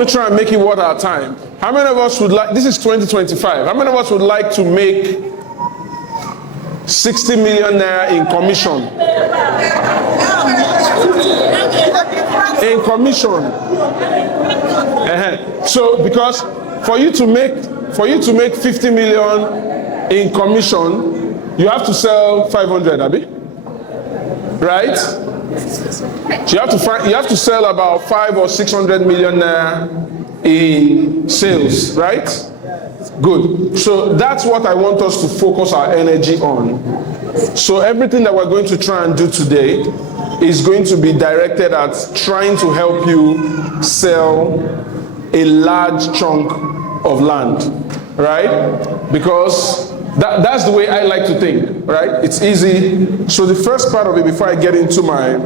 want to try and make it worth our time. How many of us would like, this is 2025, how many of us would like to make 60 million naira in commission? In commission. So because for you to make 50 million in commission, you have to sell 500, Abi? Right? So you have to sell about 500 or 600 million in sales, right? Good. So that's what I want us to focus our energy on. So everything that we're going to try and do today is going to be directed at trying to help you sell a large chunk of land, right? Because that's the way I like to think, right? It's easy. So the first part of it, before I get into my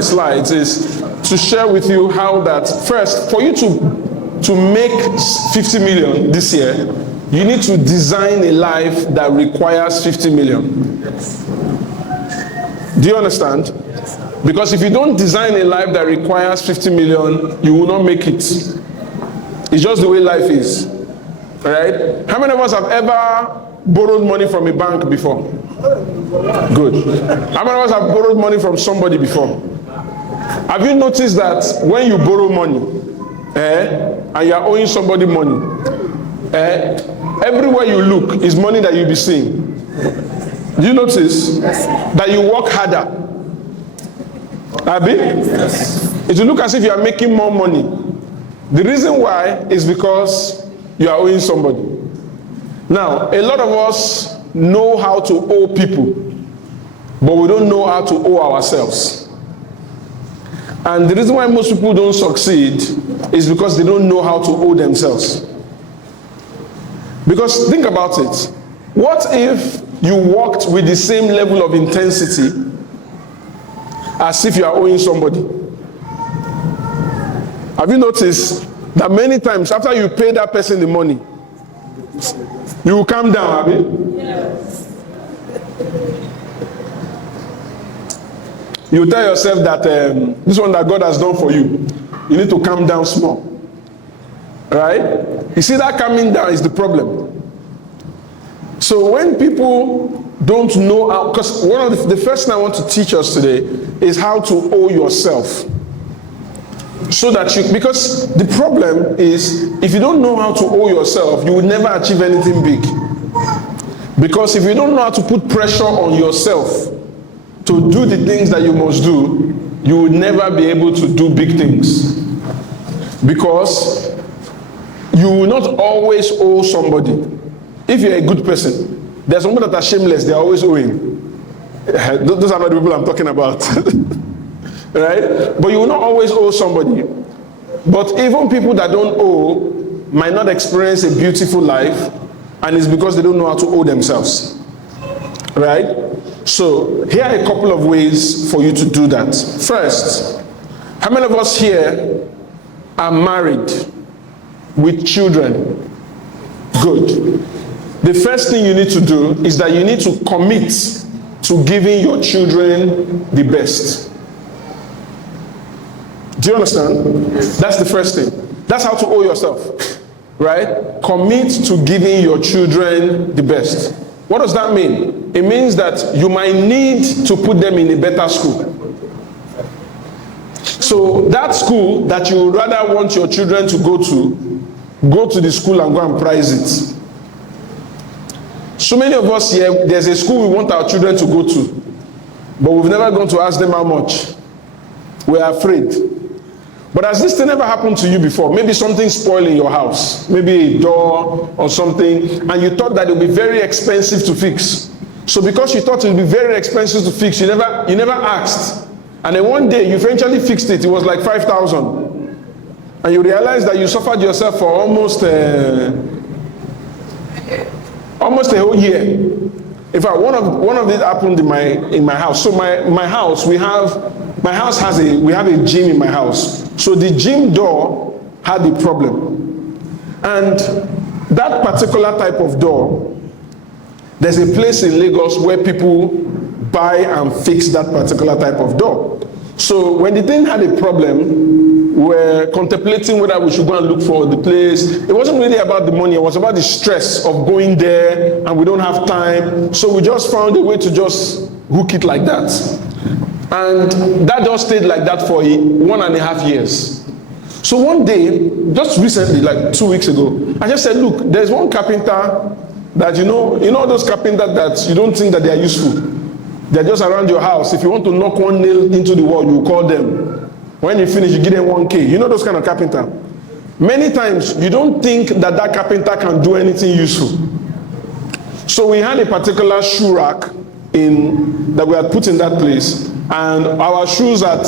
slides, is to share with you how that first, for you to make 50 million this year, you need to design a life that requires 50 million. Do you understand? Because if you don't design a life that requires 50 million, you will not make it. It's just the way life is. Right? How many of us have ever borrowed money from a bank before? Good. How many of us have borrowed money from somebody before? Have you noticed that when you borrow money, and you are owing somebody money, everywhere you look is money that you'll be seeing. Do you notice that you work harder? Abi? It will look as if you are making more money. The reason why is because you are owing somebody. Now, a lot of us know how to owe people, but we don't know how to owe ourselves. And the reason why most people don't succeed is because they don't know how to owe themselves. Because think about it. What if you worked with the same level of intensity as if you are owing somebody? Have you noticed that many times after you pay that person the money, you will calm down, have you? Yes. You tell yourself that this one that God has done for you, you need to calm down small. Right? You see, that calming down is the problem. So when people don't know how, because one of the first thing I want to teach us today is how to owe yourself. So that you, because the problem is, if you don't know how to owe yourself, you will never achieve anything big. Because if you don't know how to put pressure on yourself to do the things that you must do, you will never be able to do big things. Because you will not always owe somebody. If you're a good person, there's some people that are shameless, they're always owing. Those are not the people I'm talking about. Right? But you will not always owe somebody. But even people that don't owe might not experience a beautiful life, and it's because they don't know how to owe themselves. Right? So here are a couple of ways for you to do that. First, how many of us here are married with children? Good. The first thing you need to do is that you need to commit to giving your children the best. Do you understand? That's the first thing. That's how to owe yourself, right? Commit to giving your children the best. What does that mean? It means that you might need to put them in a better school. So that school that you would rather want your children to go to the school and go and prize it. So many of us here, there's a school we want our children to go to, but we've never gone to ask them how much. We're afraid. But has this thing ever happened to you before? Maybe something spoiled in your house, maybe a door or something, and you thought that it would be very expensive to fix. So because you thought it would be very expensive to fix, you never asked. And then one day you eventually fixed it. It was like 5,000, and you realized that you suffered yourself for almost a whole year. In fact, one of it happened in my house. So my house, we have a gym in my house. So the gym door had a problem. And that particular type of door, there's a place in Lagos where people buy and fix that particular type of door. So when the thing had a problem, were contemplating whether we should go and look for the place. It wasn't really about the money, it was about the stress of going there and we don't have time. So we just found a way to just hook it like that. And that just stayed like that for 1.5 years. So one day, just recently, like 2 weeks ago, I just said, look, there's one carpenter that you know those carpenters that you don't think that they are useful. They're just around your house. If you want to knock one nail into the wall, you call them. When you finish, you give them 1K. You know those kind of carpenter. Many times, you don't think that that carpenter can do anything useful. So we had a particular shoe rack that we had put in that place, and our shoes had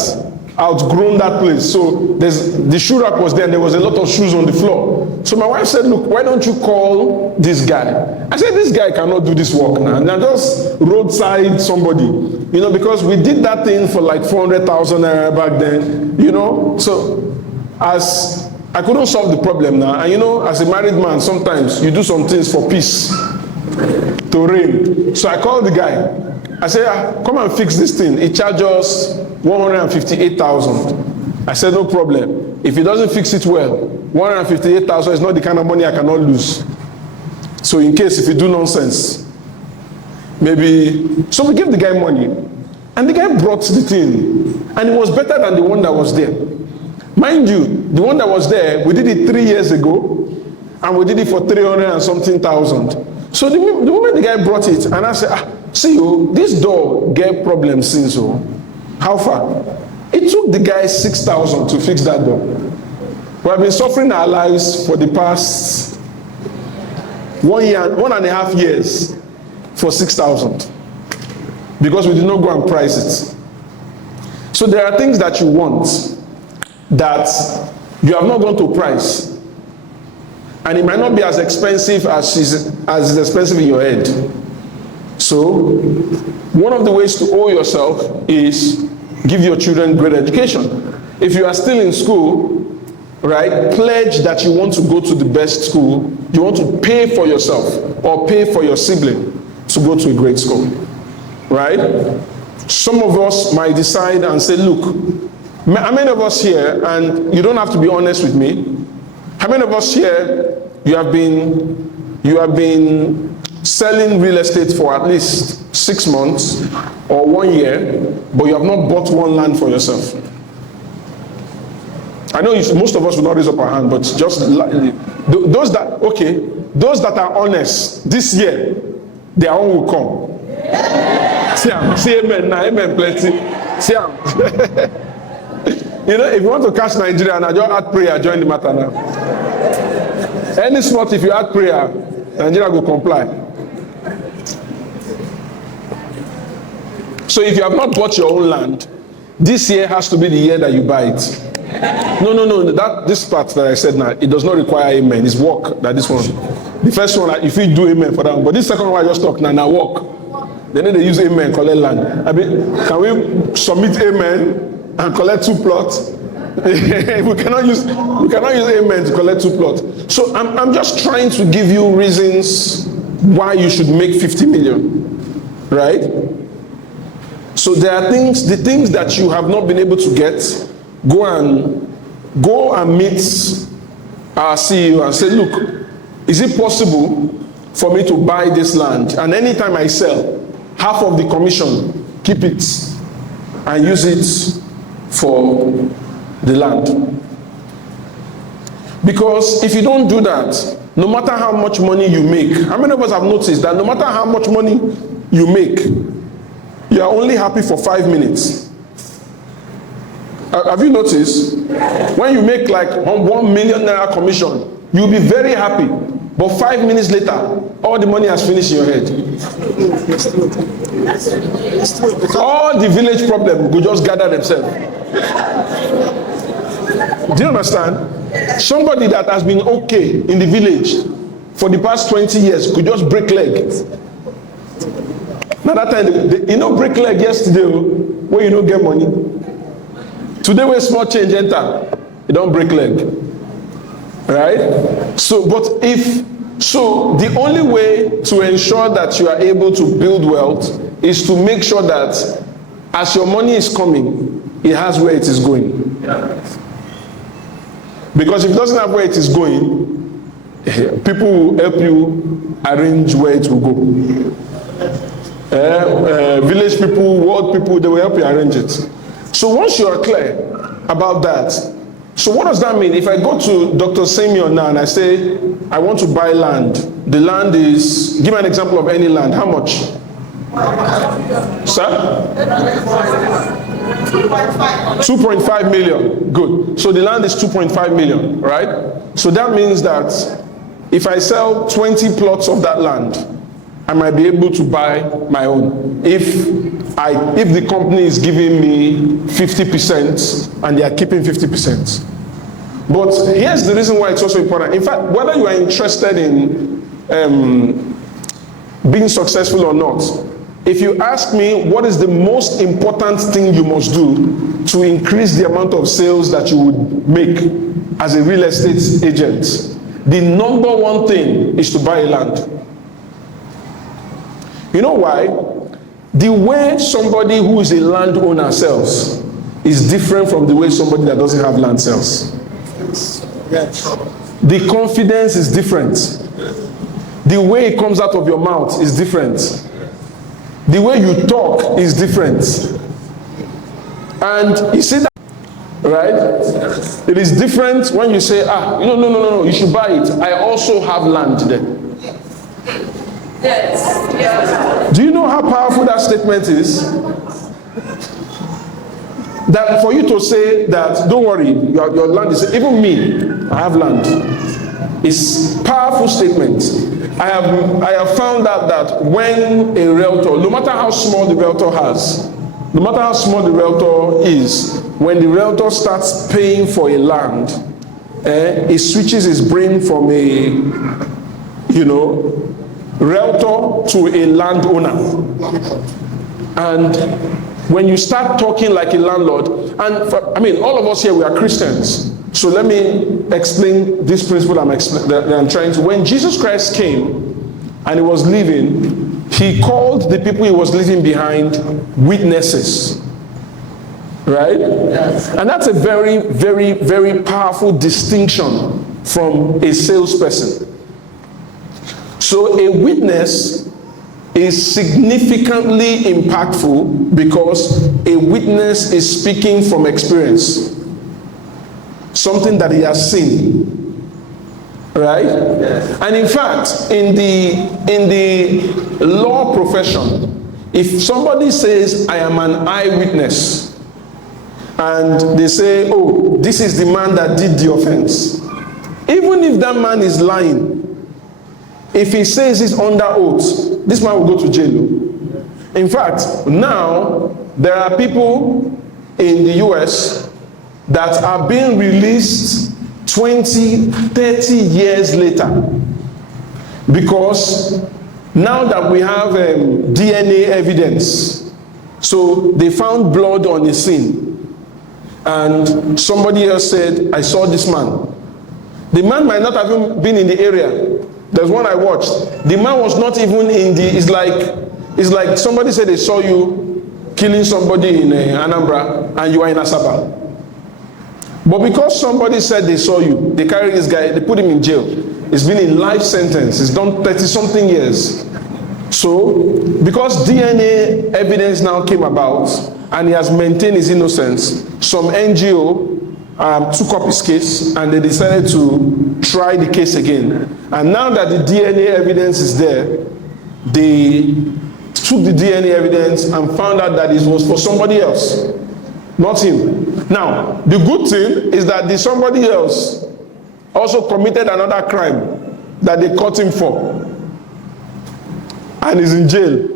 outgrown that place. So the shoe rack was there, and there was a lot of shoes on the floor. So my wife said, look, why don't you call this guy? I said, this guy cannot do this work now. And I just roadside somebody, because we did that thing for like 400,000 naira back then, So as I couldn't solve the problem now, and as a married man, sometimes you do some things for peace, to reign. So I called the guy. I said, come and fix this thing. It charges us 158,000. I said, no problem. If he doesn't fix it well, 158,000 is not the kind of money I cannot lose. So in case if you do nonsense, maybe. So we gave the guy money, and the guy brought the thing, and it was better than the one that was there. Mind you, the one that was there, we did it 3 years ago, and we did it for 300 and something thousand. So the moment the guy brought it, and I said, see, this door get problems since. How far? It took the guy 6,000 to fix that door. We have been suffering our lives for the past 1.5 years for 6,000 because we did not go and price it. So there are things that you want that you have not gone to price, and it might not be as expensive as is expensive in your head. So one of the ways to owe yourself is give your children great education. If you are still in school, right, pledge that you want to go to the best school. You want to pay for yourself or pay for your sibling to go to a great school, right? Some of us might decide and say, look, how many of us here, and you don't have to be honest with me, how many of us here, you have been selling real estate for at least 6 months or 1 year, but you have not bought one land for yourself? I know most of us will not raise up our hand, but just those that are honest, this year, their own will come. See amen now, amen plenty. See if you want to catch Nigeria, now just add prayer, join the matter now. Any spot, if you add prayer, Nigeria will comply. So if you have not bought your own land, this year has to be the year that you buy it. No. This part that I said now, it does not require amen. It's work. That this one. The first one, if you do amen for that one. But this second one I just talked now work. Then they use amen, collect land. I mean, can we submit amen and collect 2 plots? we cannot use amen to collect 2 plots. So I'm just trying to give you reasons why you should make 50 million. Right? So there are the things that you have not been able to get. Go and meet our CEO and say, look, is it possible for me to buy this land? And anytime I sell, half of the commission, keep it and use it for the land. Because if you don't do that, no matter how much money you make, how many of us have noticed that no matter how much money you make, you are only happy for 5 minutes. Have you noticed? When you make like 1 million naira commission, you'll be very happy. But 5 minutes later, all the money has finished in your head. All the village problem will just gather themselves. Do you understand? Somebody that has been okay in the village for the past 20 years could just break leg. Now that time, break leg yesterday when you don't get money. Today when small change enter, you don't break leg. Right? So the only way to ensure that you are able to build wealth is to make sure that as your money is coming, it has where it is going. Because if it doesn't have where it is going, people will help you arrange where it will go. Village people, world people, they will help you arrange it. So once you are clear about that, so what does that mean? If I go to Dr. Simeon now and I say, I want to buy land. The land is, give me an example of any land. How much? Sir? 2.5 million. Good. So the land is 2.5 million, right? So that means that if I sell 20 plots of that land, I might be able to buy my own. If the company is giving me 50% and they are keeping 50%. But here's the reason why it's also important. In fact, whether you are interested in being successful or not, if you ask me what is the most important thing you must do to increase the amount of sales that you would make as a real estate agent, the number one thing is to buy a land. You know why? The way somebody who is a landowner sells is different from the way somebody that doesn't have land sells. The confidence is different. The way it comes out of your mouth is different. The way you talk is different. And you see that, right? It is different when you say, no, you should buy it. I also have land there. Yes. Do you know how powerful that statement is? That for you to say that, don't worry, your land is, even me, I have land. It's a powerful statement. I have found out that when a realtor, no matter how small the realtor has, no matter how small the realtor is, when the realtor starts paying for a land, it switches his brain from a, realtor to a landowner. And when you start talking like a landlord, and all of us here, we are Christians. So let me explain this principle that I'm trying to. When Jesus Christ came and he was leaving, he called the people he was leaving behind witnesses. Right? Yes. And that's a very, very, very powerful distinction from a salesperson. So a witness is significantly impactful because a witness is speaking from experience. Something that he has seen. Right? Yes. And in fact, in the law profession, if somebody says, I am an eyewitness, and they say, oh, this is the man that did the offense, even if that man is lying, if he says he's under oath, this man will go to jail. In fact, now there are people in the US that are being released 20, 30 years later. Because now that we have DNA evidence, so they found blood on the scene. And somebody else said, I saw this man. The man might not have even been in the area. There's one I watched. The man was not even in the, it's like somebody said they saw you killing somebody in Anambra and you are in Asaba. But because somebody said they saw you, they carried this guy, they put him in jail. He's been in life sentence. He's done 30-something years. So, because DNA evidence now came about and he has maintained his innocence, some NGO took up his case and they decided to try the case again. And now that the DNA evidence is there, they took the DNA evidence and found out that it was for somebody else, not him. Now, the good thing is that the somebody else also committed another crime that they caught him for and is in jail.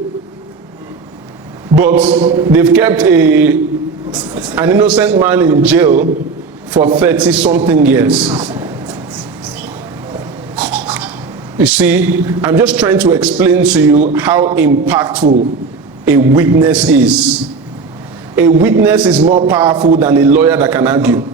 But they've kept an innocent man in jail for 30-something years. You see, I'm just trying to explain to you how impactful a witness is. A witness is more powerful than a lawyer that can argue.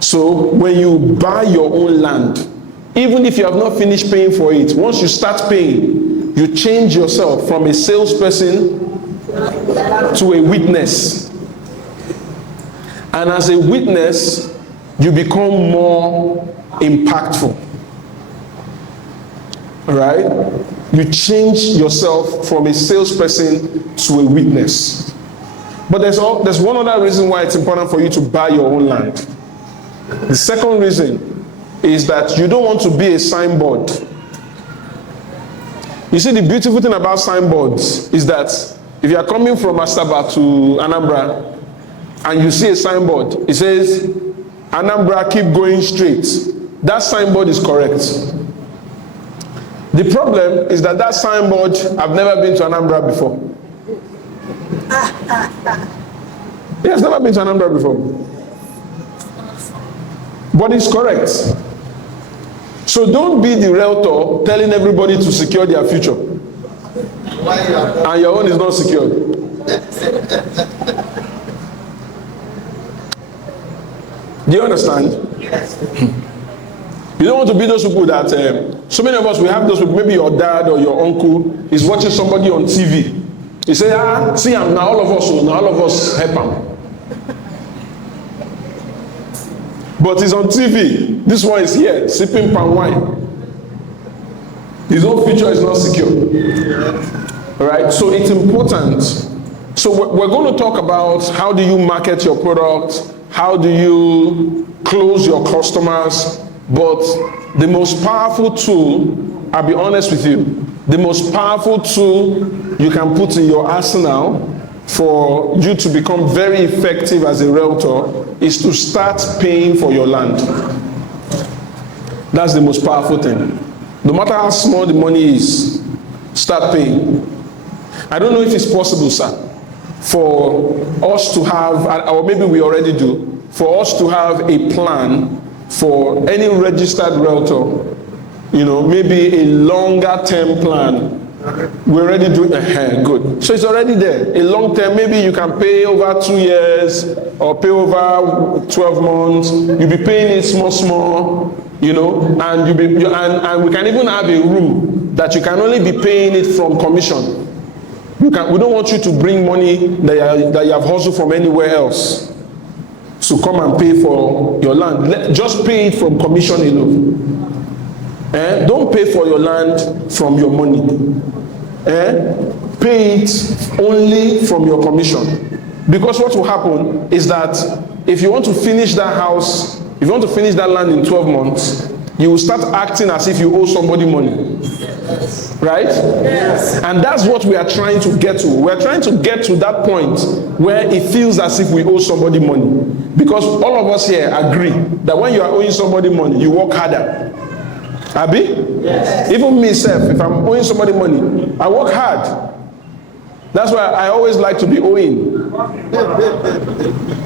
So when you buy your own land, even if you have not finished paying for it, once you start paying, you change yourself from a salesperson to a witness. And as a witness, you become more impactful. Right? You change yourself from a salesperson to a witness. But there's one other reason why it's important for you to buy your own land. The second reason is that you don't want to be a signboard. You see, the beautiful thing about signboards is that if you are coming from Asaba to Anambra and you see a signboard, it says, Anambra, keep going straight. That signboard is correct. The problem is that signboard, I've never been to Anambra before. Yes, never been to Anambra before. But it's correct. So don't be the realtor telling everybody to secure their future. And your own is not secured. Do you understand? Yes. You don't want to be those people that, so many of us, we have those people, maybe your dad or your uncle is watching somebody on TV. He say, see, now all of us help him. But he's on TV. This one is here, sipping palm wine. His own future is not secure. All right, so it's important. So we're going to talk about how do you market your product, how do you close your customers. But the most powerful tool, I'll be honest with you, the most powerful tool you can put in your arsenal for you to become very effective as a realtor is to start paying for your land. That's the most powerful thing. No matter how small the money is, start paying. I don't know if it's possible, sir, for us to have, or maybe we already do, for us to have a plan for any registered realtor, maybe a longer term plan. We already do good. So it's already there. A long term, maybe you can pay over 2 years or pay over 12 months. You'll be paying it small, and and we can even have a rule that you can only be paying it from commission. We don't want you to bring money that you have hustled from anywhere else. So come and pay for your land. Just pay it from commission alone. Don't pay for your land from your money. Pay it only from your commission. Because what will happen is that if you want to finish that house, if you want to finish that land in 12 months, you will start acting as if you owe somebody money. Right? Yes. And that's what we are trying to get to. We're trying to get to that point where it feels as if we owe somebody money. Because all of us here agree that when you are owing somebody money, you work harder. Abi? Yes. Even myself, if I'm owing somebody money, I work hard. That's why I always like to be owing.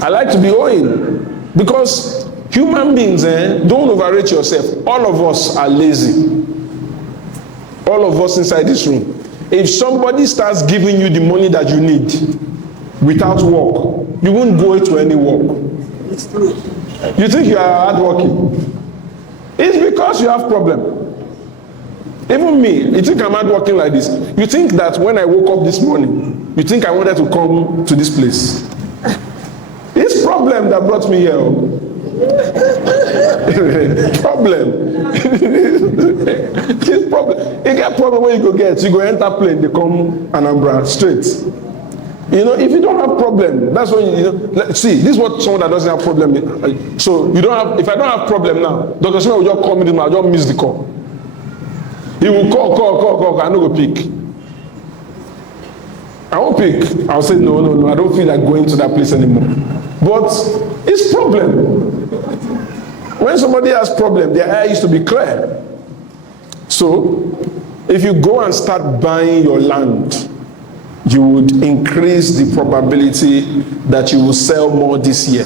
I like to be owing. Because human beings, don't overrate yourself. All of us are lazy. All of us inside this room. If somebody starts giving you the money that you need without work, you won't go to any work. It's true. You think you are hardworking. It's because you have problem. Even me, you think I'm hardworking like this. You think that when I woke up this morning, you think I wanted to come to this place. It's problem that brought me here. Problem. It's problem. You get problem where you go get. You go enter plane, they come Anambra straight. If you don't have problem, that's when see, this is what someone that doesn't have problem. So you don't have. If I don't have problem now, Dr. Smith will just call me. I'll just miss the call. He will call. I no go pick. I won't pick. I'll say no. I don't feel like going to that place anymore. But it's problem. When somebody has problem, their eye used to be clear. So if you go and start buying your land, you would increase the probability that you will sell more this year.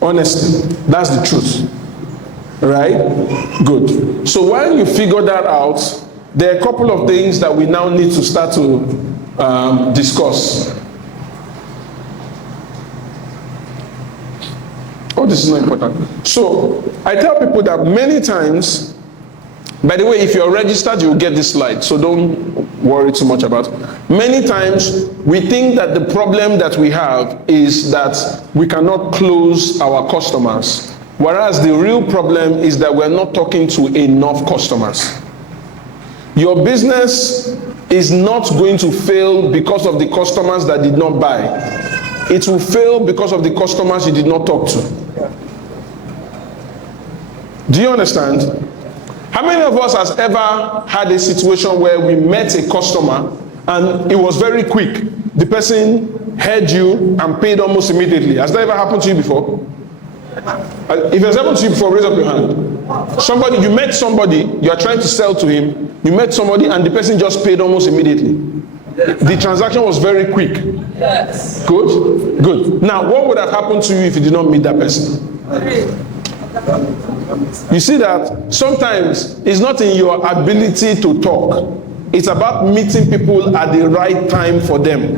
Honestly, that's the truth. Right? Good. So when you figure that out, there are a couple of things that we now need to start to discuss. Oh, this is not important. So I tell people that many times By the way, if you're registered, you'll get this slide, so don't worry too much about it. Many times, we think that the problem that we have is that we cannot close our customers, whereas the real problem is that we're not talking to enough customers. Your business is not going to fail because of the customers that did not buy. It will fail because of the customers you did not talk to. Do you understand? How many of us has ever had a situation where we met a customer and it was very quick? The person heard you and paid almost immediately. Has that ever happened to you before? If it has happened to you before, raise up your hand. Somebody, you met somebody, you are trying to sell to him, you met somebody and the person just paid almost immediately. The transaction was very quick. Yes. Good? Good. Now, what would have happened to you if you did not meet that person? You see that sometimes it's not in your ability to talk. It's about meeting people at the right time for them.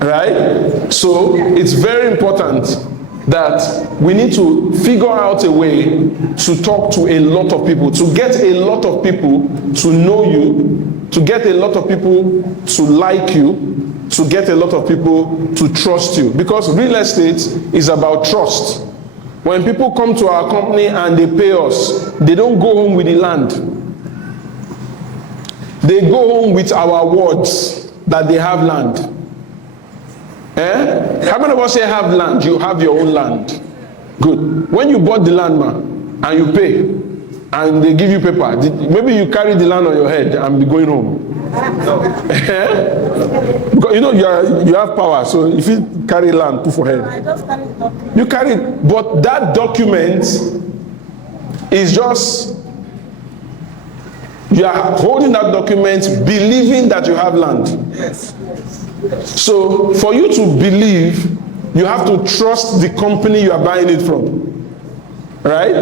Right? So it's very important that we need to figure out a way to talk to a lot of people, to get a lot of people to know you, to get a lot of people to like you, to get a lot of people to trust you. Because real estate is about trust. When people come to our company and they pay us, they don't go home with the land. They go home with our words that they have land. How many of us here have land? You have your own land. Good. When you bought the land, man, and you pay, and they give you paper, maybe you carry the land on your head and be going home. Because you know you have power, so if you carry land, put for head. I just carry the document. You carry it, but that document is just, you are holding that document believing that you have land. Yes. So for you to believe, you have to trust the company you are buying it from. Right?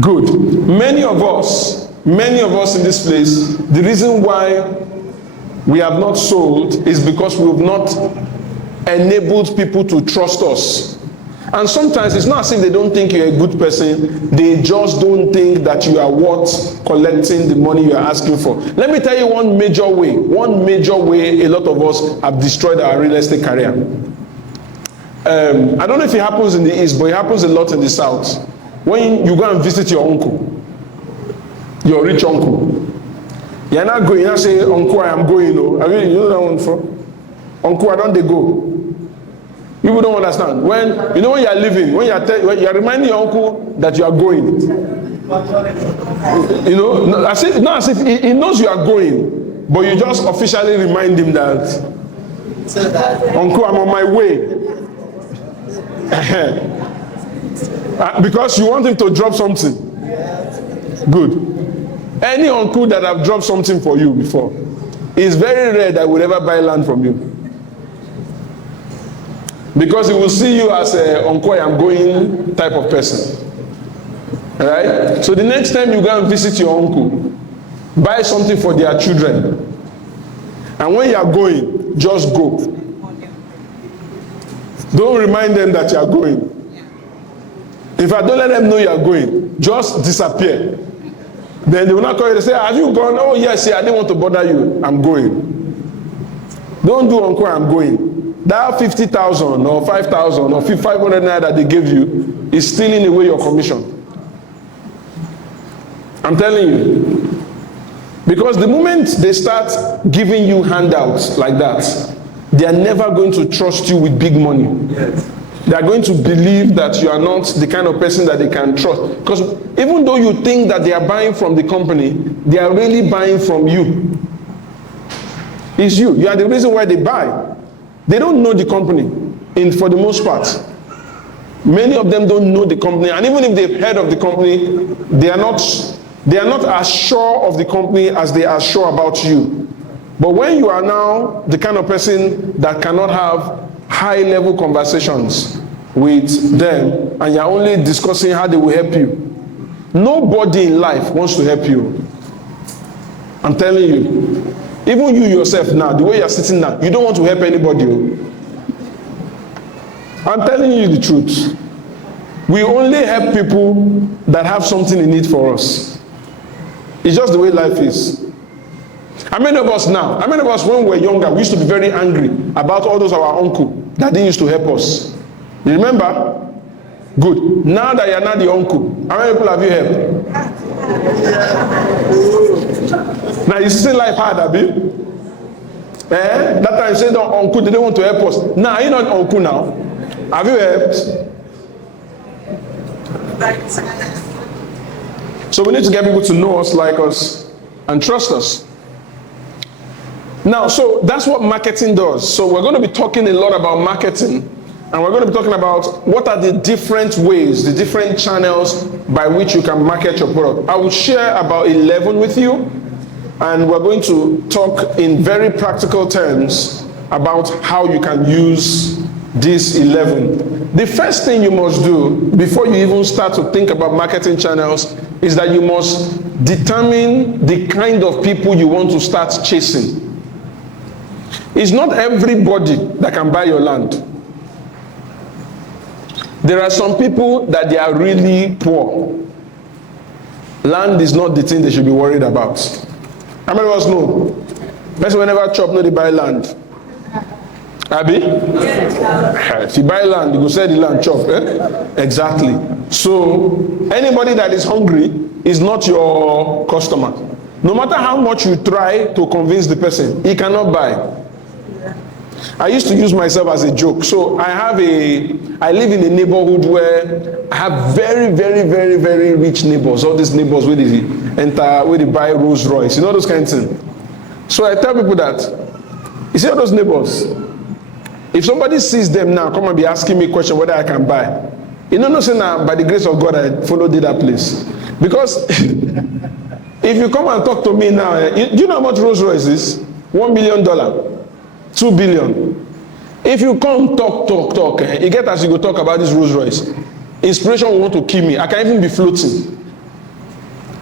Good. Many of us in this place, the reason why we have not sold is because we have not enabled people to trust us. And sometimes it's not as if they don't think you're a good person, they just don't think that you are worth collecting the money you are asking for. Let me tell you one major way a lot of us have destroyed our real estate career. I don't know if it happens in the East, but it happens a lot in the South. When you go and visit your uncle, your rich uncle, you're not going, you say, uncle, I am going. I mean, you know that one for? Uncle, I don't they go. People don't understand. When you know when you are leaving, when you are reminding your uncle that you are going. You know, not as if he knows you are going, but you just officially remind him that, uncle, I'm on my way. Because you want him to drop something. Good. Any uncle that have dropped something for you before, it's very rare that will ever buy land from you. Because he will see you as a uncle, I'm going type of person. Right? So the next time you go and visit your uncle, buy something for their children. And when you are going, just go. Don't remind them that you are going. In fact, don't let them know you are going. Just disappear. Then they will not call you. They say, have you gone? Oh yes, I didn't want to bother you. I'm going. Don't do uncle, I'm going. That 50,000 or 5,000 or 500 naira that they gave you is stealing away your commission. I'm telling you. Because the moment they start giving you handouts like that, they are never going to trust you with big money. Yes. They are going to believe that you are not the kind of person that they can trust. Because even though you think that they are buying from the company, they are really buying from you. It's you. You are the reason why they buy. They don't know the company, for the most part. Many of them don't know the company, and even if they've heard of the company, they are not as sure of the company as they are sure about you. But when you are now the kind of person that cannot have high-level conversations with them, and you're only discussing how they will help you, nobody in life wants to help you. I'm telling you. Even you yourself now, the way you're sitting now, you don't want to help anybody. I'm telling you the truth. We only help people that have something in it for us. It's just the way life is. How many of us now, how many of us when we were younger, we used to be very angry about all those our uncle that didn't used to help us? You remember? Good. Now that you're not the uncle, how many people have you helped? Now you see life hard, Abi? That time you said no, uncle, they don't want to help us. Now you're not uncle now. Have you helped? So we need to get people to know us, like us, and trust us. Now, so that's what marketing does. So we're going to be talking a lot about marketing, and we're going to be talking about what are the different ways, the different channels by which you can market your product. I will share about 11 with you, and we're going to talk in very practical terms about how you can use these 11. The first thing you must do before you even start to think about marketing channels is that you must determine the kind of people you want to start chasing. It's not everybody that can buy your land. There are some people that they are really poor. Land is not the thing they should be worried about. How many of us know? Person will never chop, no, they buy land. Abi? Yes. If you buy land, you go sell the land, chop. Exactly. So, anybody that is hungry is not your customer. No matter how much you try to convince the person, he cannot buy. I used to use myself as a joke. So I live in a neighborhood where I have very, very, very, very rich neighbors. All these neighbors where they enter, where they buy Rolls Royce, you know, those kinds of things. So I tell people that, you see all those neighbors, if somebody sees them now, come and be asking me a question whether I can buy. You know, say now, by the grace of God, I followed that place. Because if you come and talk to me now, do you know how much Rolls Royce is? $1 million. 2 billion. If you come talk, you get as you go talk about this Rolls Royce. Inspiration will want to kill me. I can even be floating.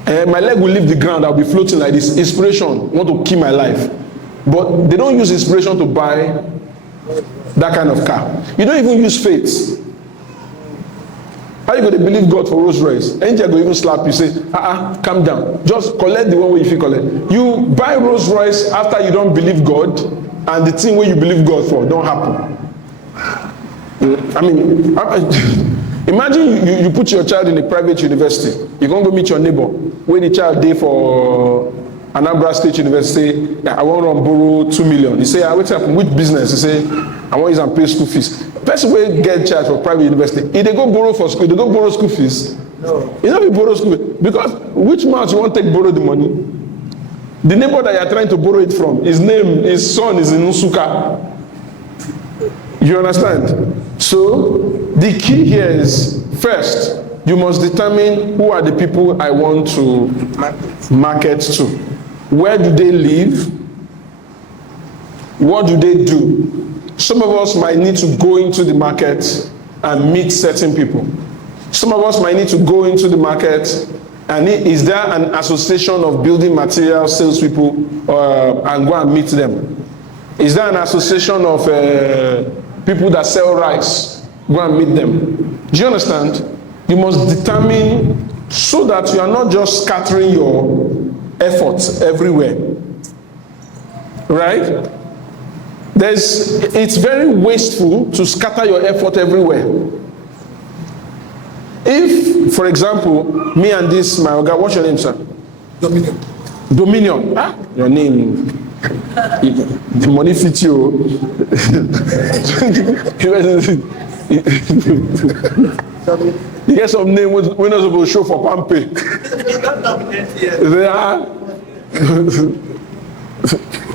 My leg will leave the ground. I'll be floating like this. Inspiration want to kill my life. But they don't use inspiration to buy that kind of car. You don't even use faith. How you going to believe God for Rolls Royce? Angel will even slap you, say, calm down. Just collect the one way if you collect. You buy Rolls Royce after you don't believe God, and the thing where you believe God for don't happen. I mean, imagine you put your child in a private university. You're going to go meet your neighbor, where the child day for Anambra State University. I want to borrow 2 million. You say, what's happened? Which business? You say, I want you to pay school fees. Person will get charged for private university. If they go borrow for school, they go borrow school fees. No. You know, you borrow school because which month you want to take borrow the money? The neighbor that you are trying to borrow it from, his son is in Usuka. You understand? So the key here is, first, you must determine who are the people I want to market to. Where do they live? What do they do? Some of us might need to go into the market and meet certain people. Some of us might need to go into the market and is there an association of building material salespeople and go and meet them? Is there an association of people that sell rice? Go and meet them. Do you understand? You must determine so that you are not just scattering your efforts everywhere. Right? It's very wasteful to scatter your effort everywhere. If, for example, me and this, my Oga, what's your name, sir? Dominion. Dominion. Your name. The money fits you. You get some name we're not supposed to show for Pampe.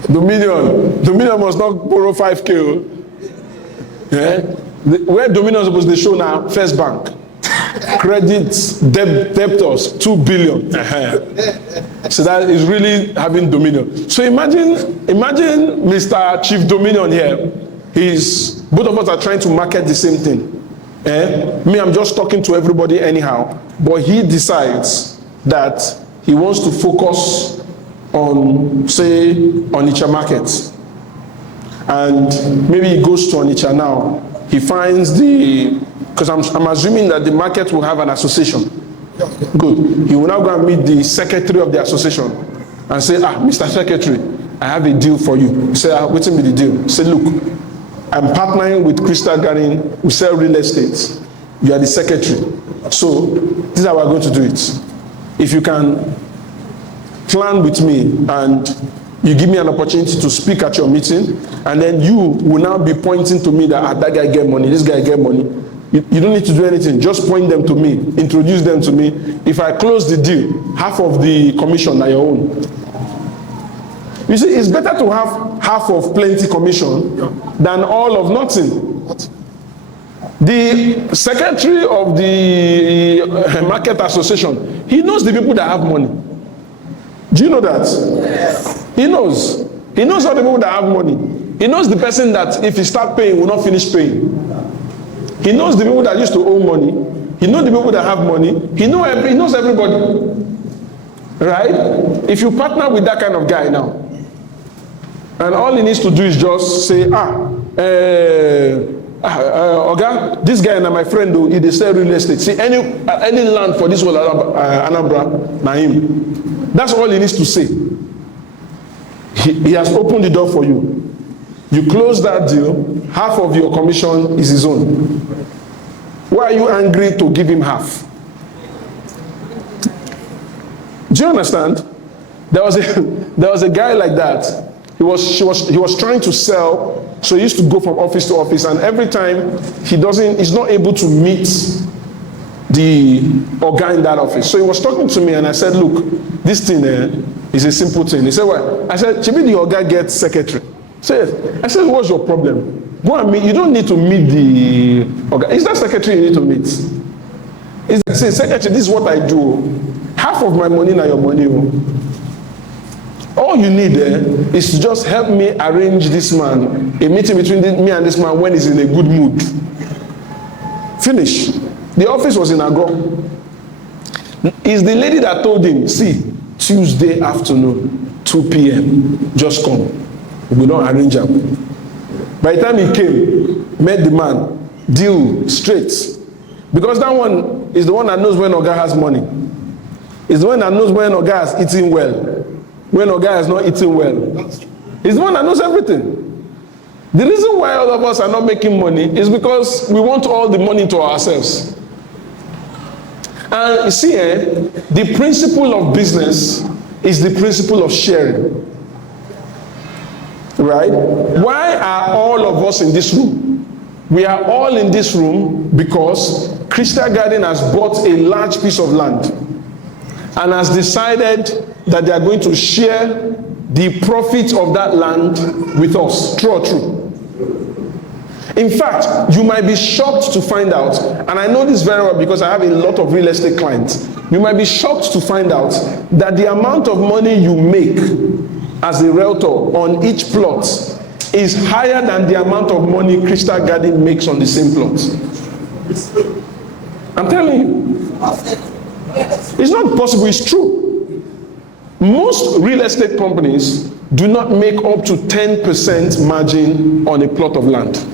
Dominion must not borrow 5K. Yeah? Where Dominion is supposed to show now? First Bank. Credit debtors 2 billion. So that is really having dominion. So imagine Mr. Chief Dominion here. Both of us are trying to market the same thing. Me, I'm just talking to everybody anyhow. But he decides that he wants to focus on, say, Onitsha market. And maybe he goes to Onitsha now. He finds because I'm assuming that the market will have an association. Good. He will now go and meet the secretary of the association and say, Mr. Secretary, I have a deal for you. He said, what's be the deal? He said, look, I'm partnering with Crystal Garden. We sell real estate. You are the secretary. So this is how we're going to do it. If you can plan with me and you give me an opportunity to speak at your meeting, and then you will now be pointing to me that that guy get money, this guy get money. You don't need to do anything. Just point them to me, introduce them to me. If I close the deal, half of the commission are your own. You see, it's better to have half of plenty commission than all of nothing. The secretary of the market association, he knows the people that have money. Do you know that? Yes. He knows. He knows all the people that have money. He knows the person that if he start paying will not finish paying. He knows the people that used to owe money. He knows the people that have money. He knows everybody. Right? If you partner with that kind of guy now, and all he needs to do is just say, Oga, this guy and my friend, though, they sell real estate. See, any land for this whole Anambra, na him. That's all he needs to say. He has opened the door for you. You close that deal, half of your commission is his own. Why are you angry to give him half? Do you understand? There was a guy like that. He was trying to sell, so he used to go from office to office, and every time he's not able to meet the guy in that office. So he was talking to me, and I said, look, this thing is a simple thing. He said, what? I said, Chibi, the guy gets secretary. I said, what's your problem? Go and meet. You don't need to meet the guy. Is that secretary you need to meet? Say, secretary, this is what I do. Half of my money now your money. All you need is to just help me arrange this man, a meeting between me and this man when he's in a good mood. Finish. The office was in Agro. It's the lady that told him, see, Tuesday afternoon, 2 p.m., just come. We don't arrange him. By the time he came, met the man, deal straight. Because that one is the one that knows when Oga has money. It's the one that knows when Oga is eating well. When Oga is not eating well. It's the one that knows everything. The reason why all of us are not making money is because we want all the money to ourselves. And you see, the principle of business is the principle of sharing. Right? Why are all of us in this room? We are all in this room because Crystal Garden has bought a large piece of land and has decided that they are going to share the profit of that land with us. True or true? In fact, you might be shocked to find out, and I know this very well because I have a lot of real estate clients. You might be shocked to find out that the amount of money you make as a realtor on each plot is higher than the amount of money Crystal Garden makes on the same plot. I'm telling you. It's not possible, it's true. Most real estate companies do not make up to 10% margin on a plot of land.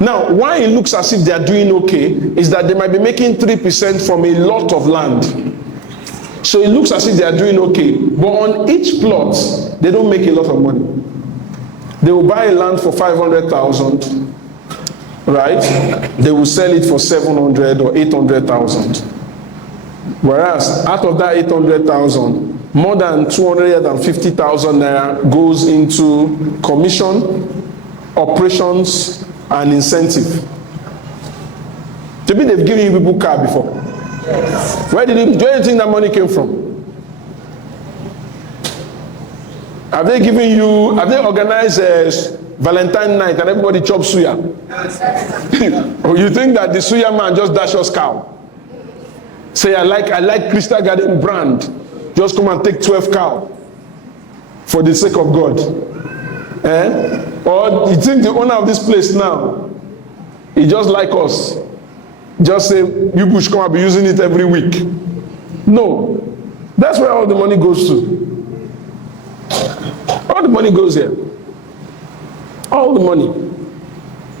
Now, why it looks as if they are doing okay is that they might be making 3% from a lot of land. So it looks as if they are doing okay. But on each plot, they don't make a lot of money. They will buy a land for 500,000, right? They will sell it for 700 or 800,000. Whereas out of that 800,000, more than 250,000 naira goes into commission, operations, and incentive. Maybe they've given you people car before. Where do you think that money came from? Have they organized a Valentine night and everybody chops suya? Or you think that the suya man just dash us cow? Say, I like Crystal Garden brand. Just come and take 12 cow for the sake of God. Or you think the owner of this place now, he just like us. Just say, you push come and be using it every week. No. That's where all the money goes to. All the money goes here. All the money.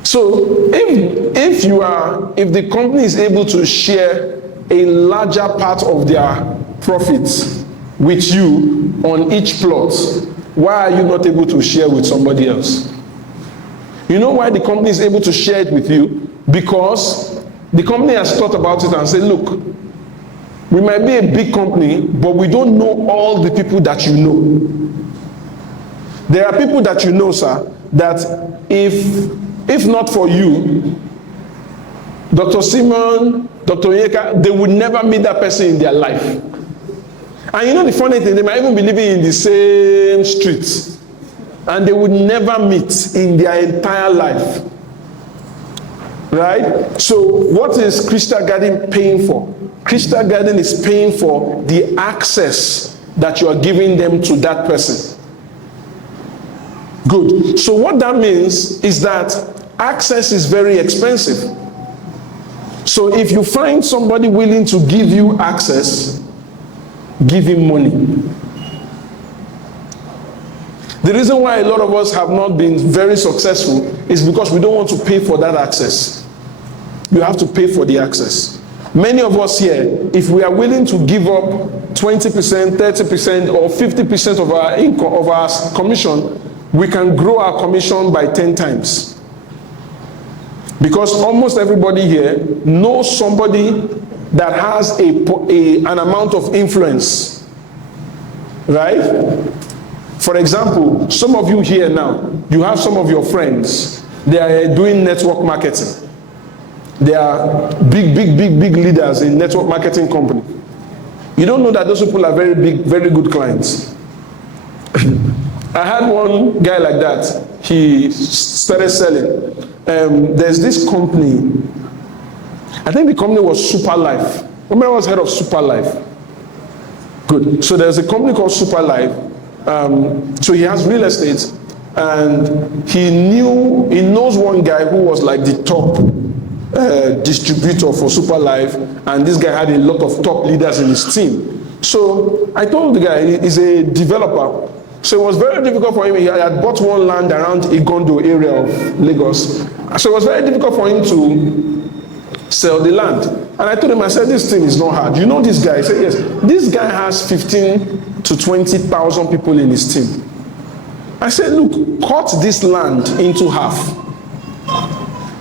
So if the company is able to share a larger part of their profits with you on each plot, why are you not able to share with somebody else? You know why the company is able to share it with you? Because the company has thought about it and said, look, we might be a big company, but we don't know all the people that you know. There are people that you know, sir, that if not for you, Dr. Simon, Dr. Onyeka, they would never meet that person in their life. And you know the funny thing, they might even be living in the same street. And they would never meet in their entire life. Right? So what is Crystal Garden paying for? Crystal Garden is paying for the access that you are giving them to that person. Good. So what that means is that access is very expensive. So if you find somebody willing to give you access, give him money. The reason why a lot of us have not been very successful is because we don't want to pay for that access. You have to pay for the access. Many of us here, if we are willing to give up 20%, 30%, or 50% of our income, of our commission, we can grow our commission by 10 times. Because almost everybody here knows somebody that has an amount of influence. Right? For example, some of you here now, you have some of your friends, they are doing network marketing. They are big leaders in network marketing company. You don't know that those people are very big, very good clients. I had one guy like that. He started selling. There's this company. I think the company was Super Life. Remember, I was head of Super Life. Good. So there's a company called Super Life. So he has real estate, and he knows one guy who was like the top distributor for Super Life, and this guy had a lot of top leaders in his team. So I told the guy, he's a developer. So it was very difficult for him. He had bought one land around Igondo area of Lagos. So it was very difficult for him to sell the land. And I told him, I said, this thing is not hard. You know this guy? He said, yes. This guy has 15 to 20,000 people in his team. I said, look, cut this land into half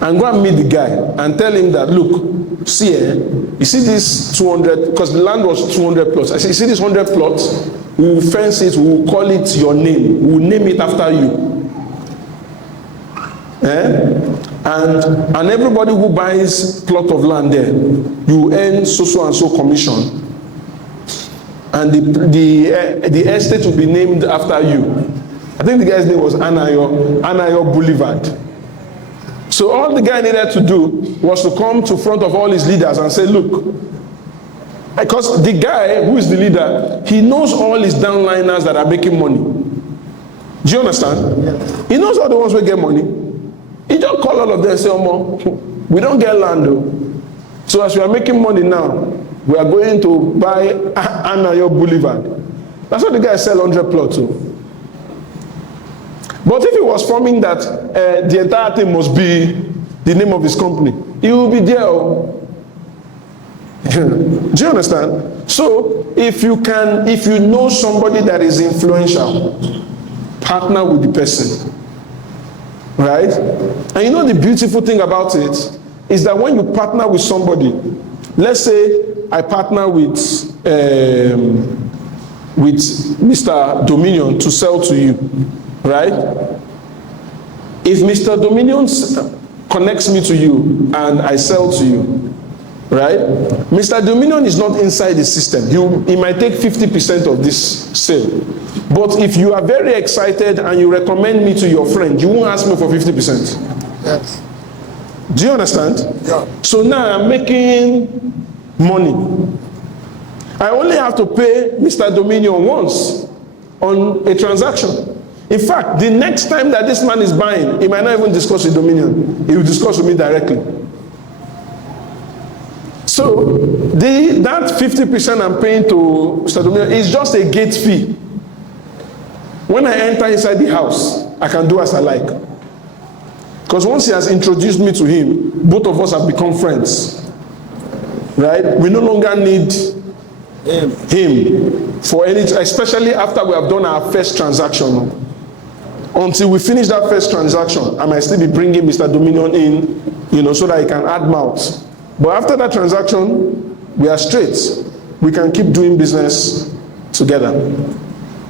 and go and meet the guy and tell him that, look, see, you see this 200, because the land was 200 plots. I said, you see this 100 plots? We will fence it, we will call it your name, we will name it after you. And everybody who buys plot of land there, you earn so and so commission. And the estate will be named after you. I think the guy's name was Anayo Boulevard. So all the guy needed to do was to come to front of all his leaders and say, look, because the guy who is the leader, he knows all his downliners that are making money. Do you understand? Yeah. He knows all the ones who get money. He just call all of them and say, Omo, we don't get land though. So as we are making money now, we are going to buy Anayo Boulevard. That's what the guy sell 100 plots to. But if he was forming that the entire thing must be the name of his company, he will be there. Do you understand? So if you know somebody that is influential, partner with the person. Right? And you know the beautiful thing about it is that when you partner with somebody, let's say I partner with Mr. Dominion to sell to you, right? If Mr. Dominion connects me to you and I sell to you, right? Mr. Dominion is not inside the system. He might take 50% of this sale. But if you are very excited and you recommend me to your friend, you won't ask me for 50%. Yes. Do you understand? Yeah. So now I'm making money. I only have to pay Mr. Dominion once on a transaction. In fact, the next time that this man is buying, he might not even discuss with Dominion. He will discuss with me directly. So that 50% I'm paying to Mr. Dominion is just a gate fee. When I enter inside the house, I can do as I like. Because once he has introduced me to him, both of us have become friends. Right? We no longer need him for any, especially after we have done our first transaction. Until we finish that first transaction, I might still be bringing Mr. Dominion in, so that he can add mouths. But after that transaction, we are straight. We can keep doing business together.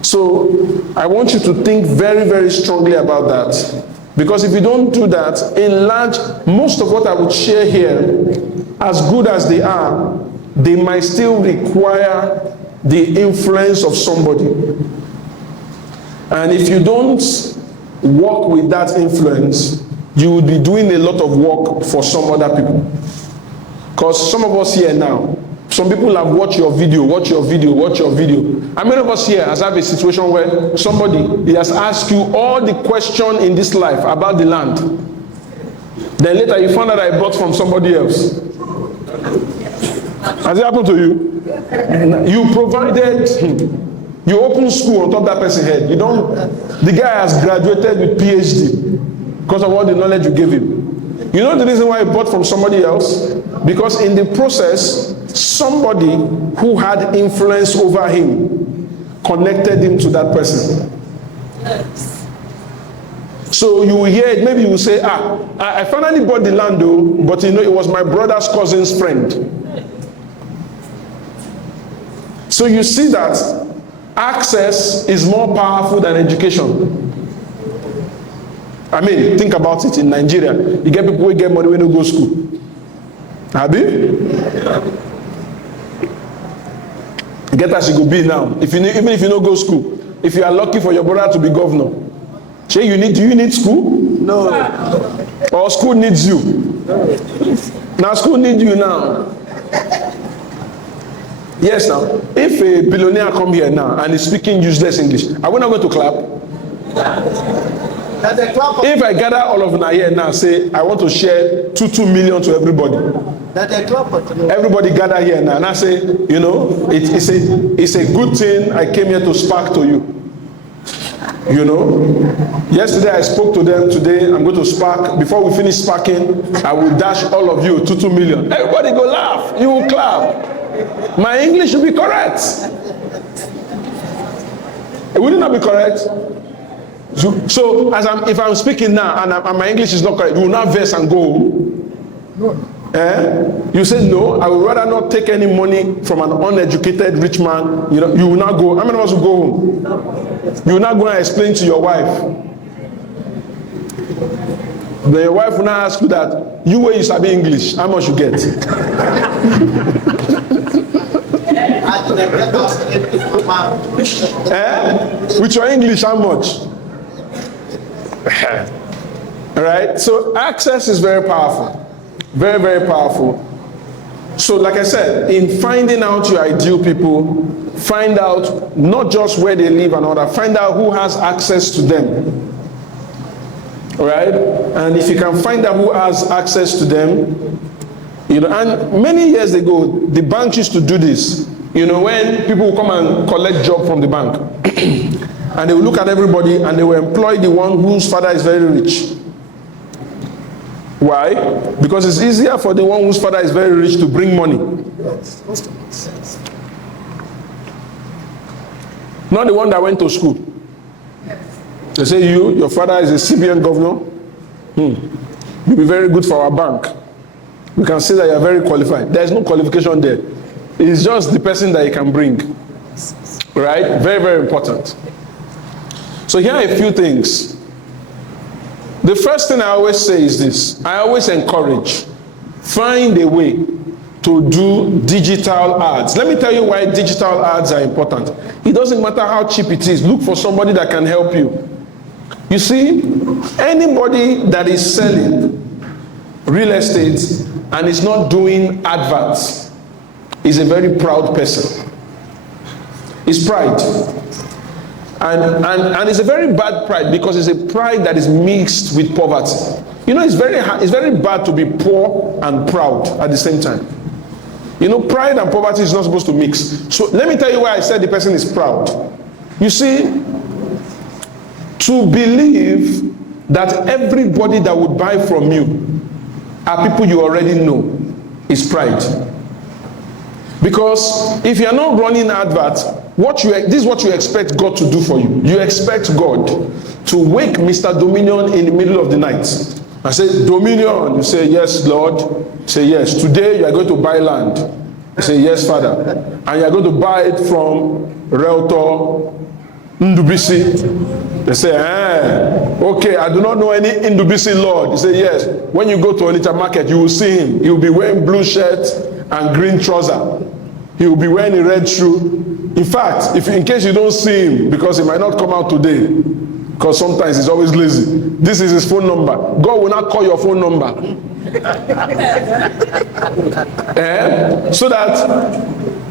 So I want you to think very, very strongly about that. Because if you don't do that, in large, most of what I would share here, as good as they are, they might still require the influence of somebody. And if you don't work with that influence, you will be doing a lot of work for some other people. Because some of us here now, some people have watched your video. How many of us here has had a situation where somebody has asked you all the question in this life about the land? Then later you found out I bought from somebody else. Has it happened to you? You provided, you opened school on top of that person's head. The guy has graduated with PhD because of all the knowledge you gave him. You know the reason why he bought from somebody else? Because in the process, somebody who had influence over him connected him to that person. So you will hear it, maybe you will say, I finally bought the land though, but it was my brother's cousin's friend. So you see that access is more powerful than education. I mean, think about it. In Nigeria, you get people who get money when they go to school. Abi? You get as you go be now. Even if you don't go to school, if you are lucky for your brother to be governor, do you need school? No. Or school needs you? Now school needs you now. Yes, now. If a billionaire come here now and is speaking useless English, are we not going to clap? If I gather all of them here now, say I want to share 2 million to everybody. Everybody gather here now, and I say, it's a good thing I came here to spark to you. Yesterday I spoke to them. Today I'm going to spark. Before we finish sparking, I will dash all of you 2 million. Everybody go laugh. You will clap. My English will be correct. Would it not be correct? So if I'm speaking now and my English is not correct, you will not verse and go. No. You say no. I would rather not take any money from an uneducated rich man. You will not go. How many of us will go home? You will not go and explain to your wife. Then your wife will not ask you that. You where you sabi English, how much you get? With your English, how much? Right? So access is very powerful. Very, very powerful. So like I said, in finding out your ideal people, find out not just where they live and all that, find out who has access to them. Alright? And if you can find out who has access to them, and many years ago, the bank used to do this. When people come and collect job from the bank, and they will look at everybody and they will employ the one whose father is very rich. Why? Because it's easier for the one whose father is very rich to bring money. Not the one that went to school. They say your father is a CBN governor. You'll be very good for our bank. We can say that you are very qualified. There is no qualification there. It's just the person that you can bring. Right? Very, very important. So here are a few things. The first thing I always say is this. I always encourage, find a way to do digital ads. Let me tell you why digital ads are important. It doesn't matter how cheap it is. Look for somebody that can help you. You see, anybody that is selling real estate and is not doing adverts is a very proud person. It's pride. And it's a very bad pride, because it's a pride that is mixed with poverty. It's very bad to be poor and proud at the same time. Pride and poverty is not supposed to mix. So let me tell you why I said the person is proud. You see, to believe that everybody that would buy from you are people you already know is pride. Because if you're not running adverts, this is what you expect God to do for you. You expect God to wake Mr. Dominion in the middle of the night and say, Dominion. You say, yes, Lord. You say, yes. Today you are going to buy land. You say, yes, Father. And you are going to buy it from Realtor Ndubisi. They say, okay, I do not know any Ndubisi Lord. You say, yes. When you go to Onitsha market, you will see him. He will be wearing blue shirt and green trouser. He will be wearing a red shoe. In fact, in case you don't see him, because he might not come out today, because sometimes he's always lazy, this is his phone number. God will not call your phone number. So that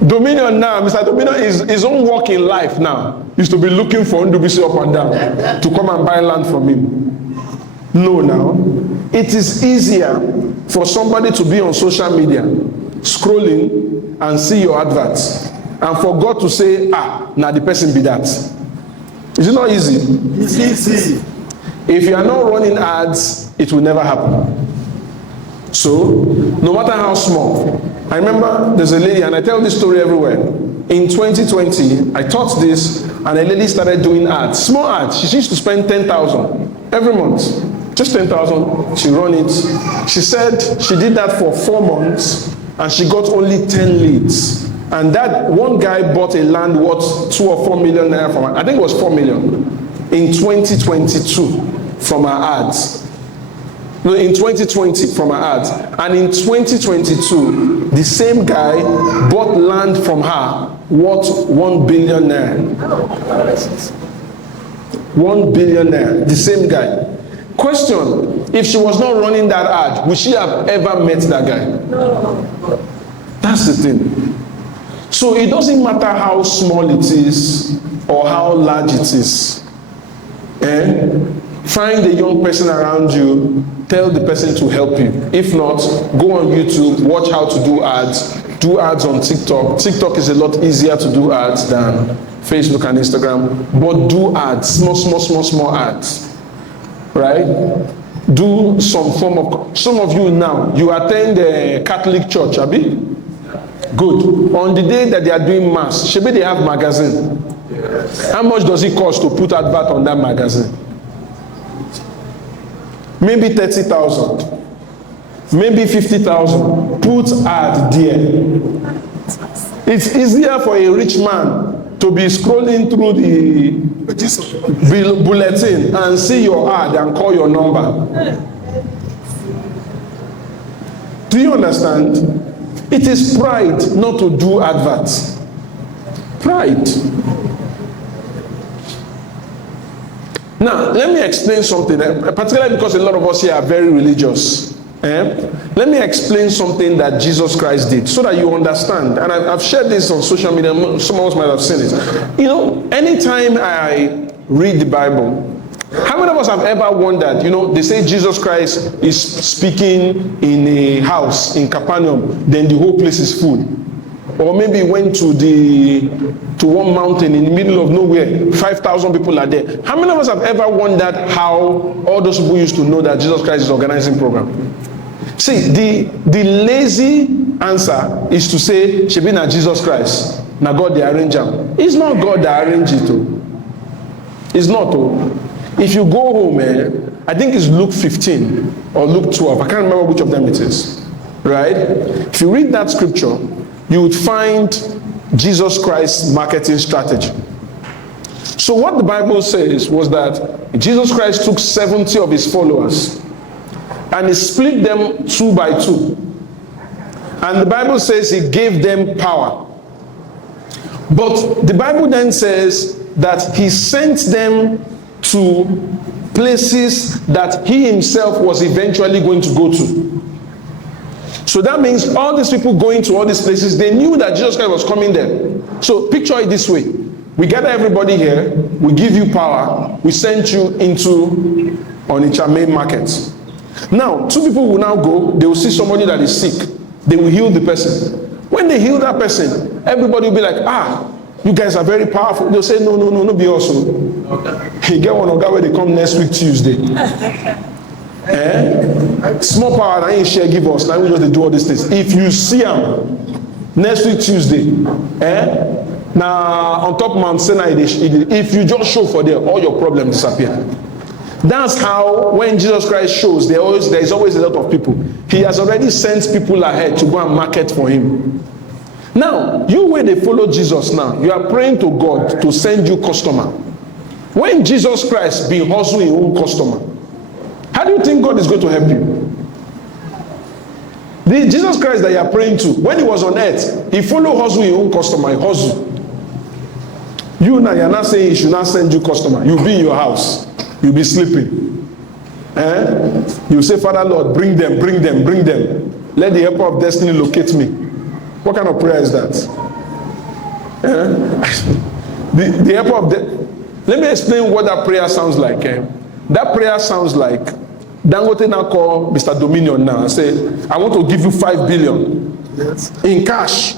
Dominion now, Mr. Dominion, his own work in life now is to be looking for Ndubisi up and down to come and buy land from him. No, now it is easier for somebody to be on social media scrolling and see your adverts, and for God to say, now the person be that. Is it not easy? It's easy. If you are not running ads, it will never happen. So, no matter how small. I remember there's a lady, and I tell this story everywhere. In 2020, I taught this, and a lady started doing ads, small ads. She used to spend 10,000 every month. Just 10,000, she run it. She said she did that for 4 months, and she got only 10 leads. And that one guy bought a land worth 2 or 4 million naira from her. I think it was 4 million in 2022 from her ads. No, in 2020 from her ads. And in 2022, the same guy bought land from her worth 1 billion naira. 1 billion naira, the same guy. Question, if she was not running that ad, would she have ever met that guy? No. That's the thing. So it doesn't matter how small it is or how large it is. Find a young person around you, tell the person to help you. If not, go on YouTube, watch how to do ads on TikTok. TikTok is a lot easier to do ads than Facebook and Instagram, but do ads, small ads. Right? Do some form of, some of you now, you attend a Catholic church, Abi? Good. On the day that they are doing mass, maybe they have magazine. Yes. How much does it cost to put advert on that magazine? Maybe 30,000. Maybe 50,000. Put ad there. It's easier for a rich man to be scrolling through the bulletin and see your ad and call your number. Do you understand? It is pride not to do adverts. Pride. Now, let me explain something, particularly because a lot of us here are very religious. Let me explain something that Jesus Christ did so that you understand. And I've shared this on social media. Some of us might have seen it. You know, anytime I read the Bible, how many of us have ever wondered, they say Jesus Christ is speaking in a house in Capernaum, then the whole place is full. Or maybe he went to one mountain in the middle of nowhere, 5,000 people are there. How many of us have ever wondered how all those people used to know that Jesus Christ is organizing program? See, the lazy answer is to say, Shebi na Jesus Christ. Now God they arrange him. It's not God that arranged it. It's not. If you go home, I think it's Luke 15 or Luke 12. I can't remember which of them it is. Right? If you read that scripture, you would find Jesus Christ's marketing strategy. So what the Bible says was that Jesus Christ took 70 of his followers and he split them 2 by 2. And the Bible says he gave them power. But the Bible then says that he sent them to places that he himself was eventually going to go to. So that means all these people going to all these places, they knew that Jesus Christ was coming there. So picture it this way. We gather everybody here, we give you power, we send you into Onitsha main market. Now, 2 people will now go, they will see somebody that is sick. They will heal the person. When they heal that person, everybody will be like, you guys are very powerful. They'll say, no, be also. Okay. You get one of where they come next week Tuesday. Small power that ain't share give us. Now we just do all these things. If you see them, next week Tuesday, now on top Mount Sinai, if you just show for there, all your problems disappear. That's how when Jesus Christ shows, there is always a lot of people. He has already sent people ahead to go and market for him. Now, you when they follow Jesus now, you are praying to God to send you customer. When Jesus Christ be hustling your own customer, how do you think God is going to help you? The Jesus Christ that you are praying to, when he was on earth, he followed hustling your own customer, he hustle. You now, you're not saying he should not send you customer. You'll be in your house. You'll be sleeping. You say, Father Lord, bring them, bring them, bring them. Let the helper of destiny locate me. What kind of prayer is that? The helper of let me explain what that prayer sounds like. That prayer sounds like Dangote now call Mr. Dominion now and say, I want to give you 5 billion in cash.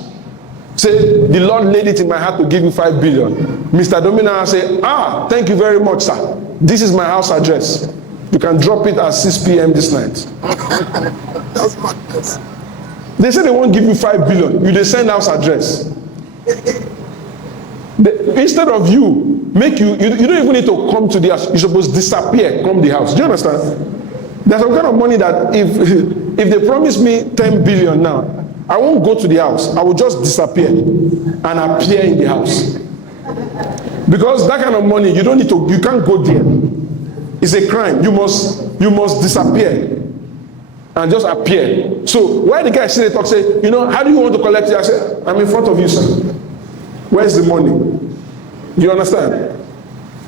Say, the Lord laid it in my heart to give you 5 billion. Mr. Dominion say, thank you very much, sir. This is my house address. You can drop it at 6 p.m. this night. That's madness. They say they won't give you 5 billion. You they send house address. Instead of you don't even need to come to the house. You're supposed to disappear, come the house. Do you understand? There's some kind of money that if they promise me 10 billion now, I won't go to the house. I will just disappear and appear in the house. Because that kind of money, you can't go there. It's a crime. You must disappear and just appear. So why the guy say they talk, say, how do you want to collect it? I say, I'm in front of you, sir. Where's the money? You understand?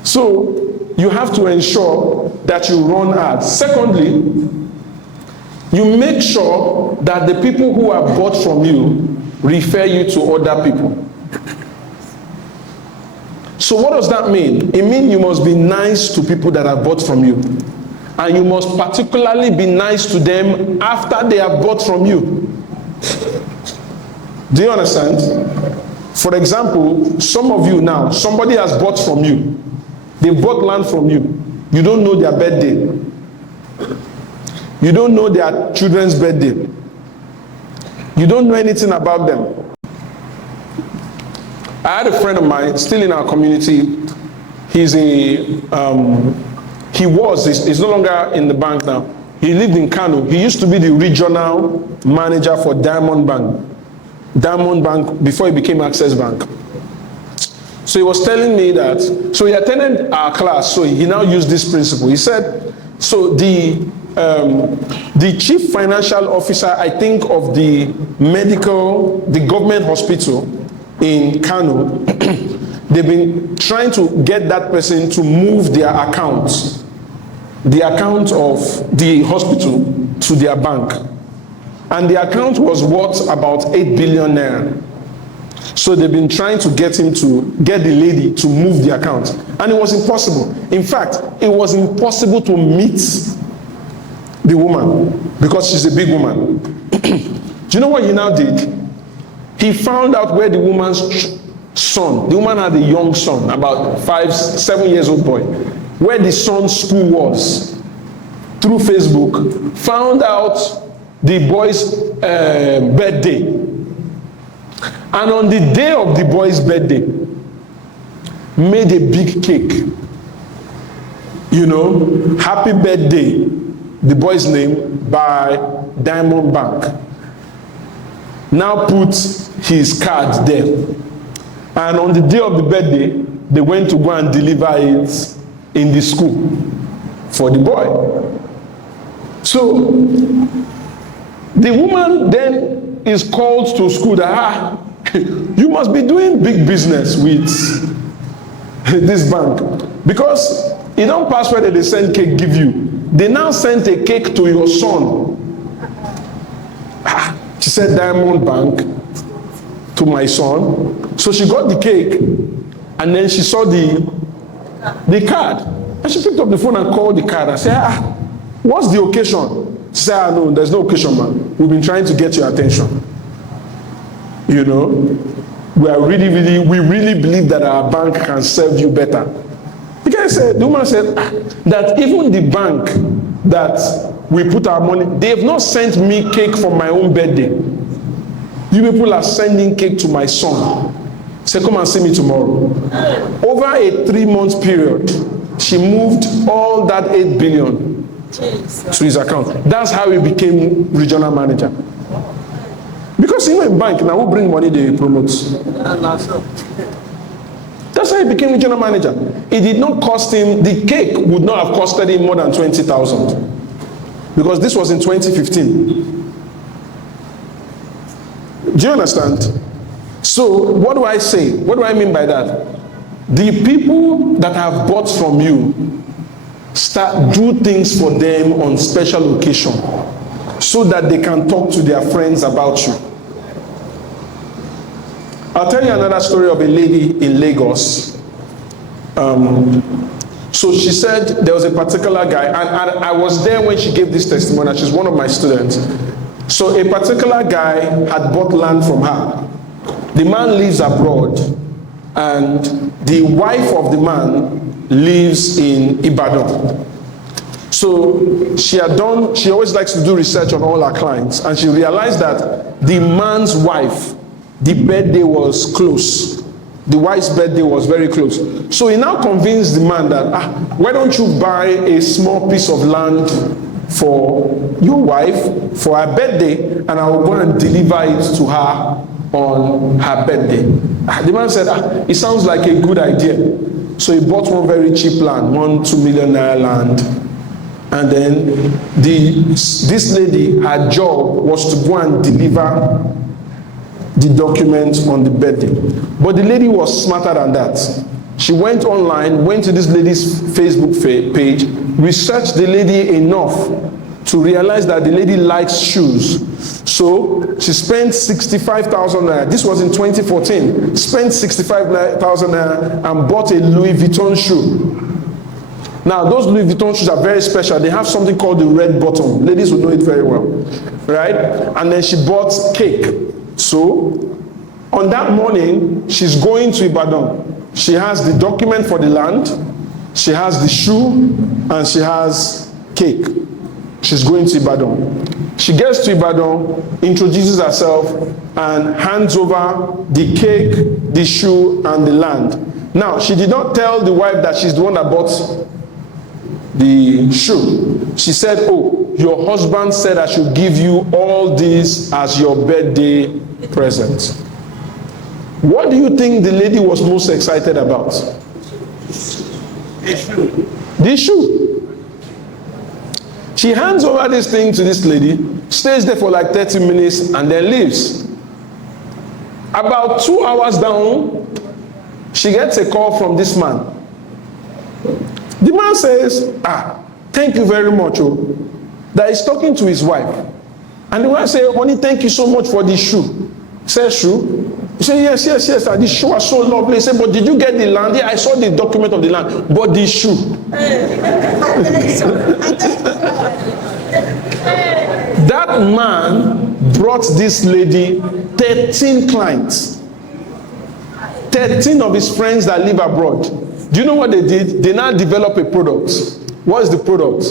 So you have to ensure that you run ads. Secondly, you make sure that the people who have bought from you refer you to other people. So what does that mean? It means you must be nice to people that have bought from you. And you must particularly be nice to them after they have bought from you. Do you understand? For example, some of you now, somebody has bought from you. They bought land from you. You don't know their birthday. You don't know their children's birthday. You don't know anything about them. I had a friend of mine, still in our community. He's no longer in the bank now. He lived in Kano. He used to be the regional manager for Diamond Bank. Diamond Bank before he became Access Bank. So he was telling me that, so he attended our class, so he now used this principle. He said, so the chief financial officer, I think, of the government hospital in Kano, they've been trying to get that person to move their account, the account of the hospital, to their bank. And the account was worth about 8 billion naira. So they've been trying to get the lady to move the account. And it was impossible. In fact, it was impossible to meet the woman because she's a big woman. Do you know what he now did? He found out where the woman's son, the woman had a young son, about 5-7 years old boy, where the son's school was. Through Facebook, found out the boy's birthday. And on the day of the boy's birthday, made a big cake. Happy birthday, the boy's name, by Diamond Bank. Now put his card there. And on the day of the birthday, they went to go and deliver it in the school for the boy. So the woman then is called to school that, you must be doing big business with this bank. Because it don't pass where they send cake give you. They now sent a cake to your son. She said, Diamond Bank to my son. So she got the cake and then she saw the card. And she picked up the phone and called the card and said, what's the occasion? She said, no, there's no occasion, man. We've been trying to get your attention. We really believe that our bank can serve you better. The woman said, that even the bank that we put our money, they have not sent me cake for my own birthday. You people are sending cake to my son. Say, come and see me tomorrow. Over a 3-month period, she moved all that 8 billion to his account. That's how he became regional manager. Because in bank, now who bring money they promote. That's how he became regional manager. It did not cost him, the cake would not have costed him more than 20,000. Because this was in 2015. Do you understand? So, what do I say? What do I mean by that? The people that have bought from you, do things for them on special occasion so that they can talk to their friends about you. I'll tell you another story of a lady in Lagos. So she said there was a particular guy, and I was there when she gave this testimony, and she's one of my students. So a particular guy had bought land from her. The man lives abroad, and the wife of the man lives in Ibadan. So she always likes to do research on all her clients, and she realized that the man's wife, the birthday was close. The wife's birthday was very close. So he now convinced the man that, why don't you buy a small piece of land for your wife for her birthday, and I will go and deliver it to her on her birthday. The man said, it sounds like a good idea. So he bought one very cheap land, 2 million naira land. And then this lady, her job was to go and deliver the document on the birthday. But the lady was smarter than that. She went online, went to this lady's Facebook page, researched the lady enough to realize that the lady likes shoes. So she spent 65,000 naira. This was in 2014. Spent 65,000 naira and bought a Louis Vuitton shoe. Now, those Louis Vuitton shoes are very special. They have something called the red bottom. Ladies will know it very well, right? And then she bought cake. So, on that morning, she's going to Ibadan. She has the document for the land, she has the shoe, and she has cake. She's going to Ibadan. She gets to Ibadan, introduces herself, and hands over the cake, the shoe, and the land. Now, she did not tell the wife that she's the one that bought the shoe. She said, oh, your husband said I should give you all this as your birthday present. What do you think the lady was most excited about? The shoe. She hands over this thing to this lady, stays there for like 30 minutes, and then leaves. About 2 hours down, she gets a call from this man. The man says, thank you very much, that he's talking to his wife. And the wife says, honey, thank you so much for the shoe. Says shoe? He said, yes, this shoe was so lovely. He said, but did you get the land? Yeah, I saw the document of the land, but the shoe. That man brought this lady 13 clients. 13 of his friends that live abroad. Do you know what they did? They now develop a product. What is the product?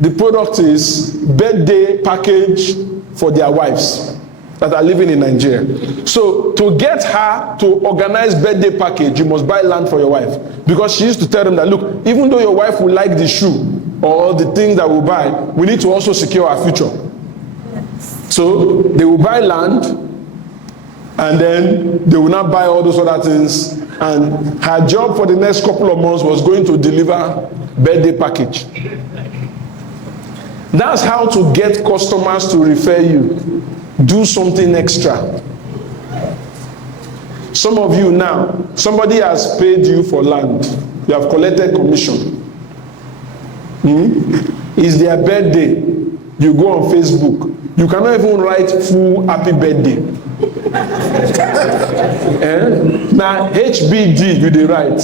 The product is birthday package for their wives that are living in Nigeria. So to get her to organize birthday package, you must buy land for your wife. Because she used to tell them that, look, even though your wife will like the shoe or the things that we buy, we need to also secure our future. So they will buy land, and then they will not buy all those other things. And her job for the next couple of months was going to deliver birthday package. That's how to get customers to refer you. Do something extra. Some of you now, somebody has paid you for land. You have collected commission. It's their birthday. You go on Facebook. You cannot even write full happy birthday. Now HBD you dey write.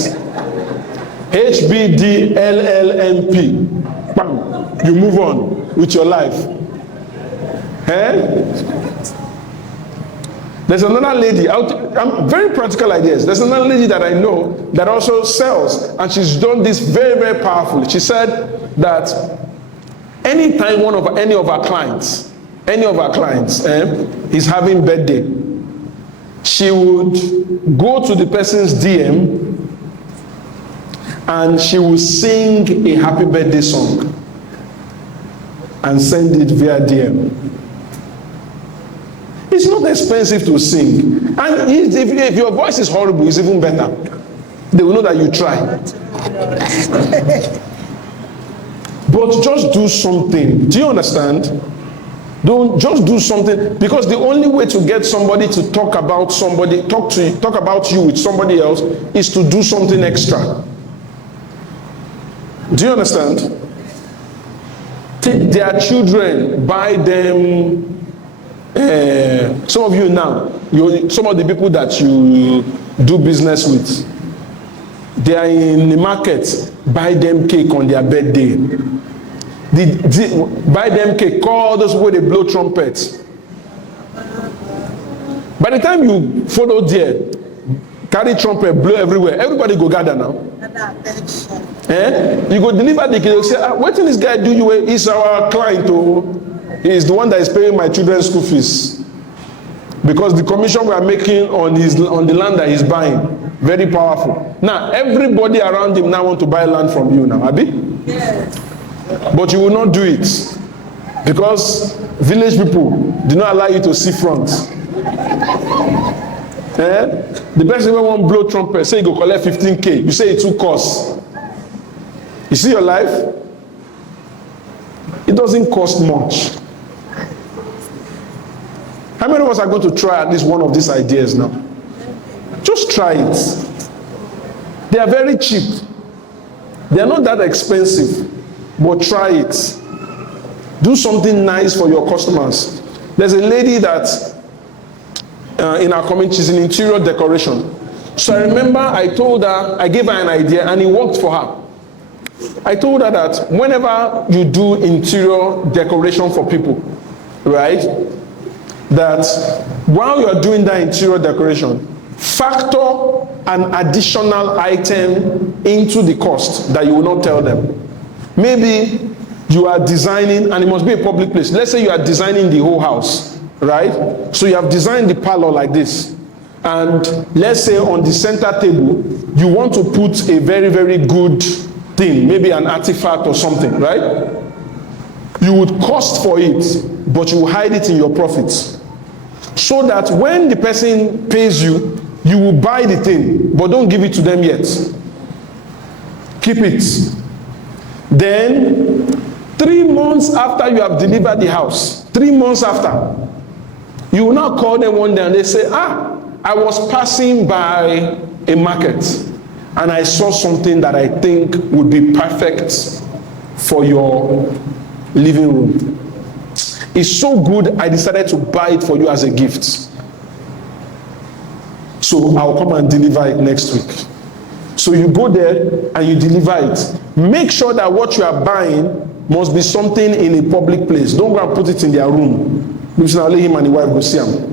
HBD LLMP. Bam. You move on with your life. There's another lady, I'm very practical ideas. There's another lady that I know that also sells, and she's done this very, very powerfully. She said that anytime any of our clients is having birthday, she would go to the person's DM and she would sing a happy birthday song and send it via DM. It's not expensive to sing. And if your voice is horrible, it's even better. They will know that you try. But just do something. Do you understand? Don't just do something, because the only way to get somebody to talk about you with somebody else is to do something extra. Do you understand? Take their children, buy them. Some of you now, some of the people that you do business with, they are in the market, buy them cake on their birthday. Buy them cake, call those people, they blow trumpets. By the time you follow there, carry trumpet, blow everywhere, everybody go gather now. You go deliver the cake, you say, what did this guy do? He's our client, he's the one that is paying my children's school fees. Because the commission we are making on the land that he's buying, very powerful. Now, everybody around him now want to buy land from you now, Abi? Yes. But you will not do it. Because village people do not allow you to see front. The person who won't blow trumpet, say you go collect 15K. You say it too cost. You see your life? It doesn't cost much. How many of us are going to try at least one of these ideas now? Just try it. They are very cheap. They are not that expensive, but try it. Do something nice for your customers. There's a lady that in our community, she's in interior decoration. So I remember I told her, I gave her an idea and it worked for her. I told her that whenever you do interior decoration for people, right, that while you are doing that interior decoration, factor an additional item into the cost that you will not tell them. Maybe you are designing, and it must be a public place. Let's say you are designing the whole house, right? So you have designed the parlor like this. And let's say on the center table, you want to put a very, very good thing, maybe an artifact or something, right? You would cost for it, but you will hide it in your profits. So that when the person pays you, you will buy the thing, but don't give it to them yet. Keep it. Then, 3 months after you have delivered the house, 3 months after, you will now call them one day and they say, I was passing by a market and I saw something that I think would be perfect for your living room. It's so good, I decided to buy it for you as a gift. So I'll come and deliver it next week. So you go there and you deliver it. Make sure that what you are buying must be something in a public place. Don't go and put it in their room. Because now let him and the wife go see him.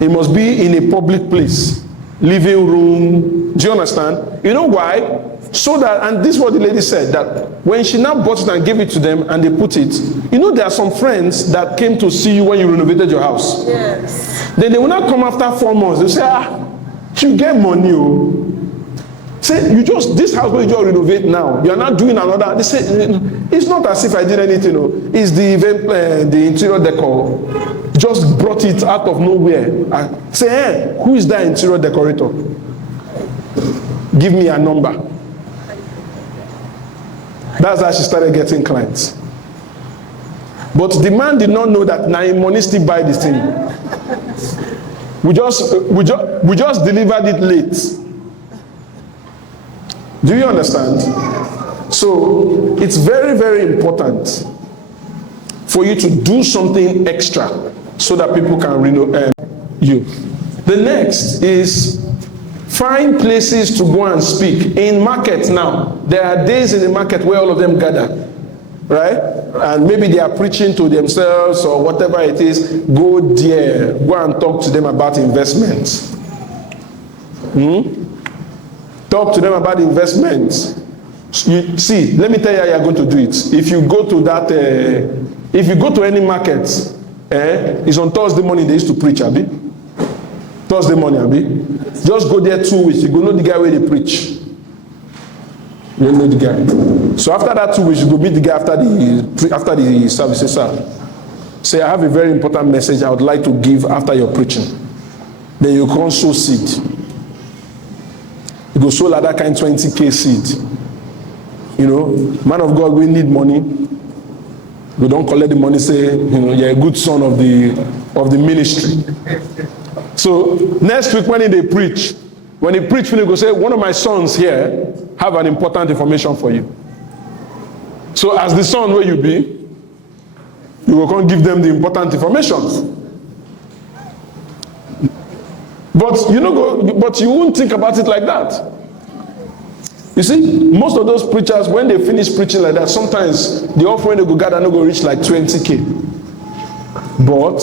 It must be in a public place. Living room. Do you understand? You know why? So that, and this is what the lady said, that when she now bought it and gave it to them and they put it, you know there are some friends that came to see you when you renovated your house. Yes. Then they will not come after 4 months. They say, you get money. Say, this house where you just renovate now, you are not doing another. They say, it's not as if I did anything. It's the event, the interior decor. Just brought it out of nowhere. I say, who is that interior decorator? Give me a number. That's how she started getting clients. But the man did not know that now money still buy this thing. We just delivered it late. Do you understand? So it's very, very important for you to do something extra so that people can you. The next is find places to go and speak. In markets now, there are days in the market where all of them gather, right? And maybe they are preaching to themselves or whatever it is. Go there, go and talk to them about investments. Talk to them about investments. You see, let me tell you how you are going to do it. If you go to that, if you go to any market, it's on Thursday morning they used to preach, Abi. Thursday morning, Abi. Just go there 2 weeks. You go know the guy where they preach. You know the guy. So after that 2 weeks, you go meet the guy after the service. Say, sir, say, I have a very important message I would like to give after your preaching. Then you can sow seed. You go sow like that kind 20K seed. You know, man of God, we need money. We don't collect the money, say, you know, you're a good son of the ministry. So next week when they preach, when he preach, he go say, one of my sons here have an important information for you. So as the son where you be, you will come give them the important information. But you know, but you won't think about it like that. You see, most of those preachers, when they finish preaching like that, sometimes the offering they go gather no go reach like 20K. But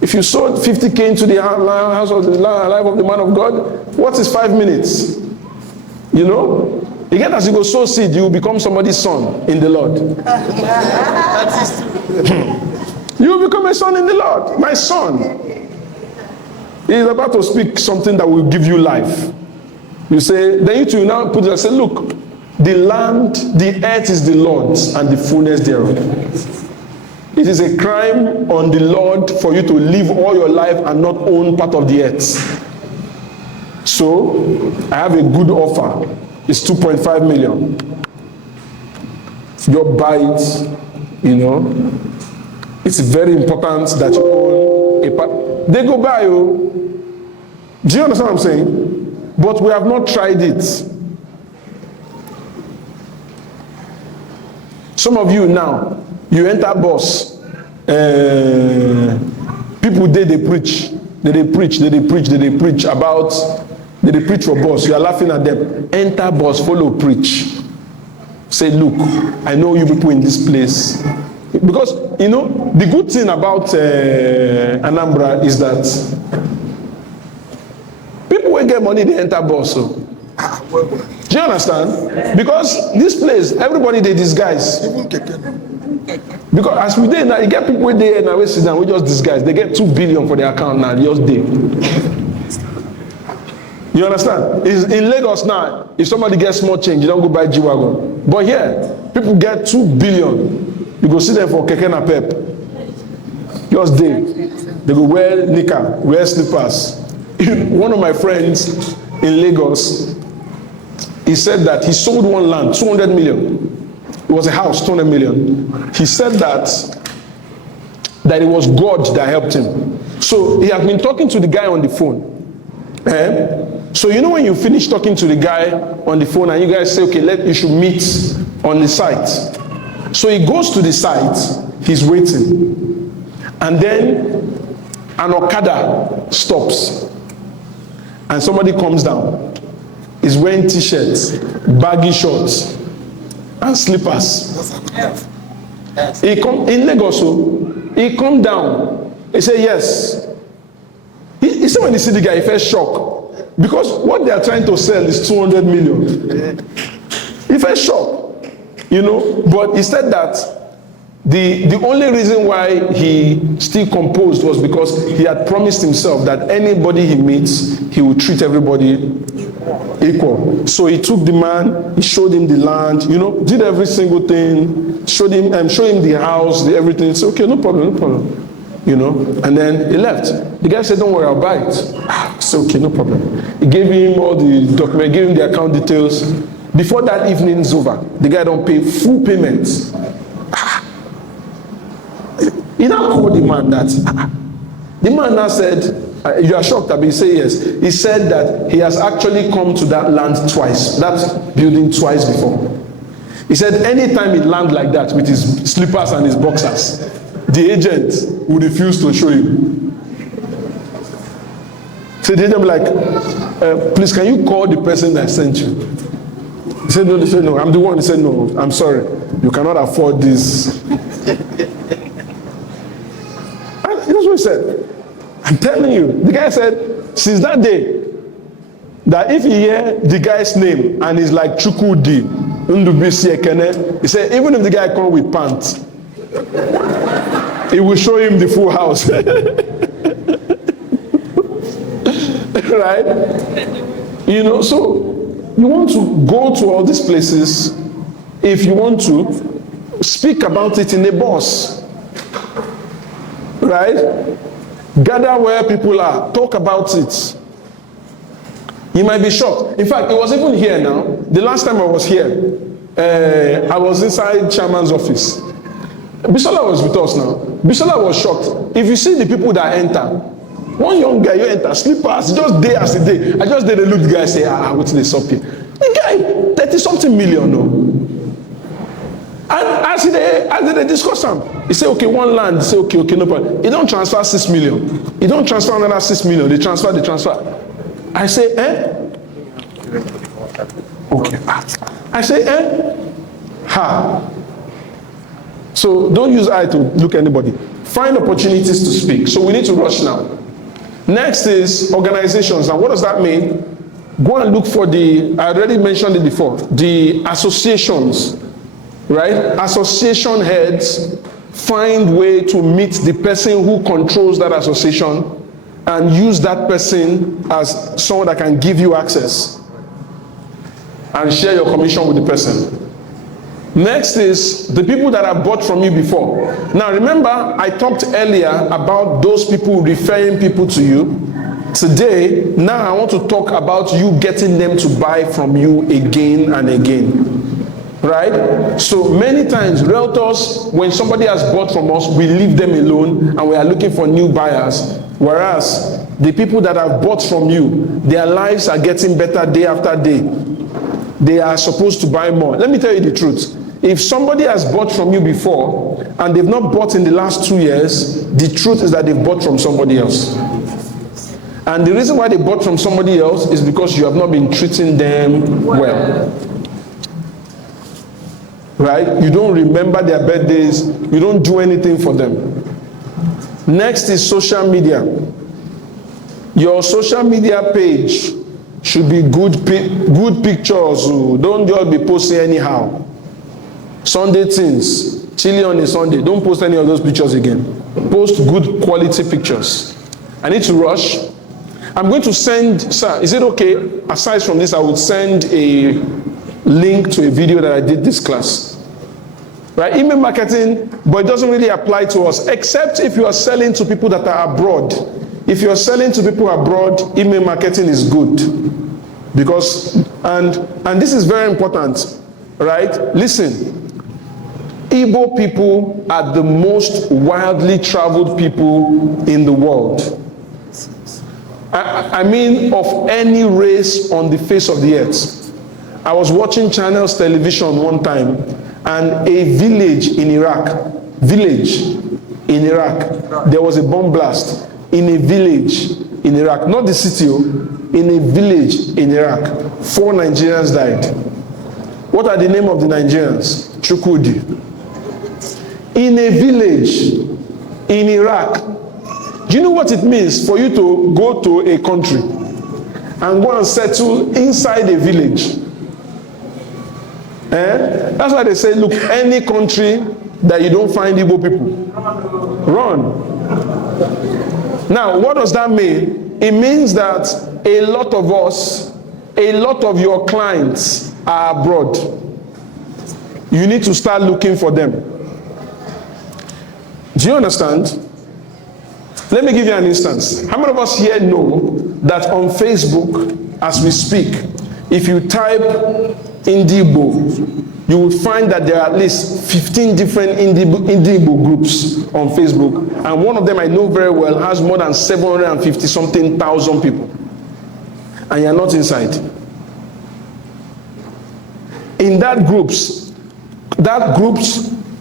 if you sowed 50K into the house of the life of the man of God, what is 5 minutes? You know? You get as you go sow seed, you will become somebody's son in the Lord. You will become a son in the Lord. My son. He is about to speak something that will give you life. You say, then you two now put it and say, look, the land, the earth is the Lord's and the fullness thereof. It is a crime on the Lord for you to live all your life and not own part of the earth. So, I have a good offer. It's 2.5 million. You buy it, you know. It's very important that you own a part. They go buy you. Do you understand what I'm saying? But we have not tried it. Some of you now, you enter bus. People they preach. They preach about, they preach for bus. You are laughing at them. Enter bus, follow preach. Say, look, I know you people in this place. Because, you know, the good thing about Anambra is that people will get money, they enter bus. So. Do you understand? Because this place, everybody they disguise. Because as we did now, you get people there and we sit down, we just disguise. They get 2 billion for their account now, just day. You understand? It's in Lagos now, if somebody gets small change, you don't go buy G-Wagon. But here, people get 2 billion. You go sit there for keke na pep. Just day. They go wear knicker, wear slippers. One of my friends in Lagos, he said that he sold one land, 200 million. It was a house, 200 million. He said that it was God that helped him. So he had been talking to the guy on the phone. So you know when you finish talking to the guy on the phone and you guys say, okay, you should meet on the site. So he goes to the site, he's waiting. And then an Okada stops. And somebody comes down. He's wearing t-shirts, baggy shorts, and slippers. He come in Lagos, he come down. He say yes. He said when he see the guy, he felt shocked. Because what they are trying to sell is 200 million. He felt shocked. You know, but he said that the only reason why he still composed was because he had promised himself that anybody he meets, he will treat everybody equal. So he took the man, he showed him the land, you know, did every single thing, showed him the house, everything. He said, okay, no problem. You know, and then he left. The guy said, don't worry, I'll buy it. I said, okay, no problem. He gave him all the documents, gave him the account details. Before that evening's over, the guy don't pay full payments. He now called the man that. The man now said, you are shocked, but he said yes. He said that he has actually come to that land twice, that building twice before. He said anytime he land like that with his slippers and his boxers, the agent would refuse to show him. So the agent would be like, please can you call the person that sent you? He said no, I'm the one. He said no, I'm sorry, you cannot afford this. And that's what he said. I'm telling you, the guy said, since that day, that if you hear the guy's name and he's like Chukudi, Ndubisi Ekene, he said, even if the guy come with pants, he will show him the full house. Right? You know, so you want to go to all these places. If you want to speak about it in a bus, right? Gather where people are, talk about it. You might be shocked. In fact, it was even here now. The last time I was here, I was inside chairman's office. Bisola was with us now. Bisola was shocked. If you see the people that enter, one young guy, you enter, slippers, just day as a day. I just did a look, the guy say, what's this up here? The guy, 30-something million, no. And as they discuss them, he say, okay, one land, say, okay, no problem. He don't transfer 6 million. He don't transfer another 6 million. They transfer. I say, Okay. I say, Ha. So don't use eye to look at anybody. Find opportunities to speak. So we need to rush now. Next is organizations. And what does that mean? Go and look for I already mentioned it before, the associations, right? Association heads find way to meet the person who controls that association and use that person as someone that can give you access and share your commission with the person. Next is the people that have bought from you before. Now remember, I talked earlier about those people referring people to you. Today, now I want to talk about you getting them to buy from you again and again. Right? So many times, realtors, when somebody has bought from us, we leave them alone and we are looking for new buyers. Whereas the people that have bought from you, their lives are getting better day after day. They are supposed to buy more. Let me tell you the truth. If somebody has bought from you before and they've not bought in the last 2 years, the truth is that they've bought from somebody else. And the reason why they bought from somebody else is because you have not been treating them well. Right? You don't remember their birthdays. You don't do anything for them. Next is social media. Your social media page should be good pictures. Don't just be posting anyhow. Sunday things, chilly on a Sunday. Don't post any of those pictures again. Post good quality pictures. I need to rush. I'm going to send, sir, is it okay? Aside from this, I would send a link to a video that I did this class. Right? Email marketing, but it doesn't really apply to us, except if you are selling to people that are abroad. If you are selling to people abroad, email marketing is good. Because, and this is very important, right? Listen, Igbo people are the most wildly traveled people in the world. I mean, of any race on the face of the earth. I was watching Channels Television one time, and a village in Iraq, there was a bomb blast in a village in Iraq, not the city, in a village in Iraq. 4 Nigerians died. What are the name of the Nigerians? Chukwudi. In a village in Iraq. Do you know what it means for you to go to a country and go and settle inside a village? That's why they say, look, any country that you don't find Igbo people, run. Now, what does that mean? It means that a lot of us, a lot of your clients are abroad. You need to start looking for them. Do you understand? Let me give you an instance. How many of us here know that on Facebook, as we speak, if you type Indibo, you will find that there are at least 15 different Indibo groups on Facebook. And one of them I know very well has more than 750-something thousand people. And you're not inside. In that groups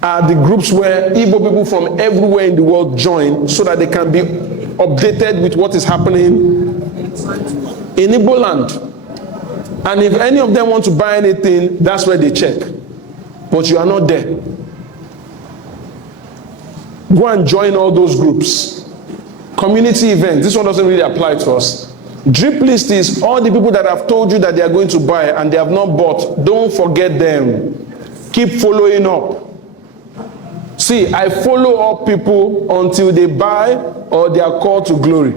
are the groups where Igbo people from everywhere in the world join so that they can be updated with what is happening in Igbo land. And if any of them want to buy anything, that's where they check. But you are not there. Go and join all those groups. Community events. This one doesn't really apply to us. Drip list is all the people that have told you that they are going to buy and they have not bought. Don't forget them. Keep following up. See, I follow up people until they buy or they are called to glory.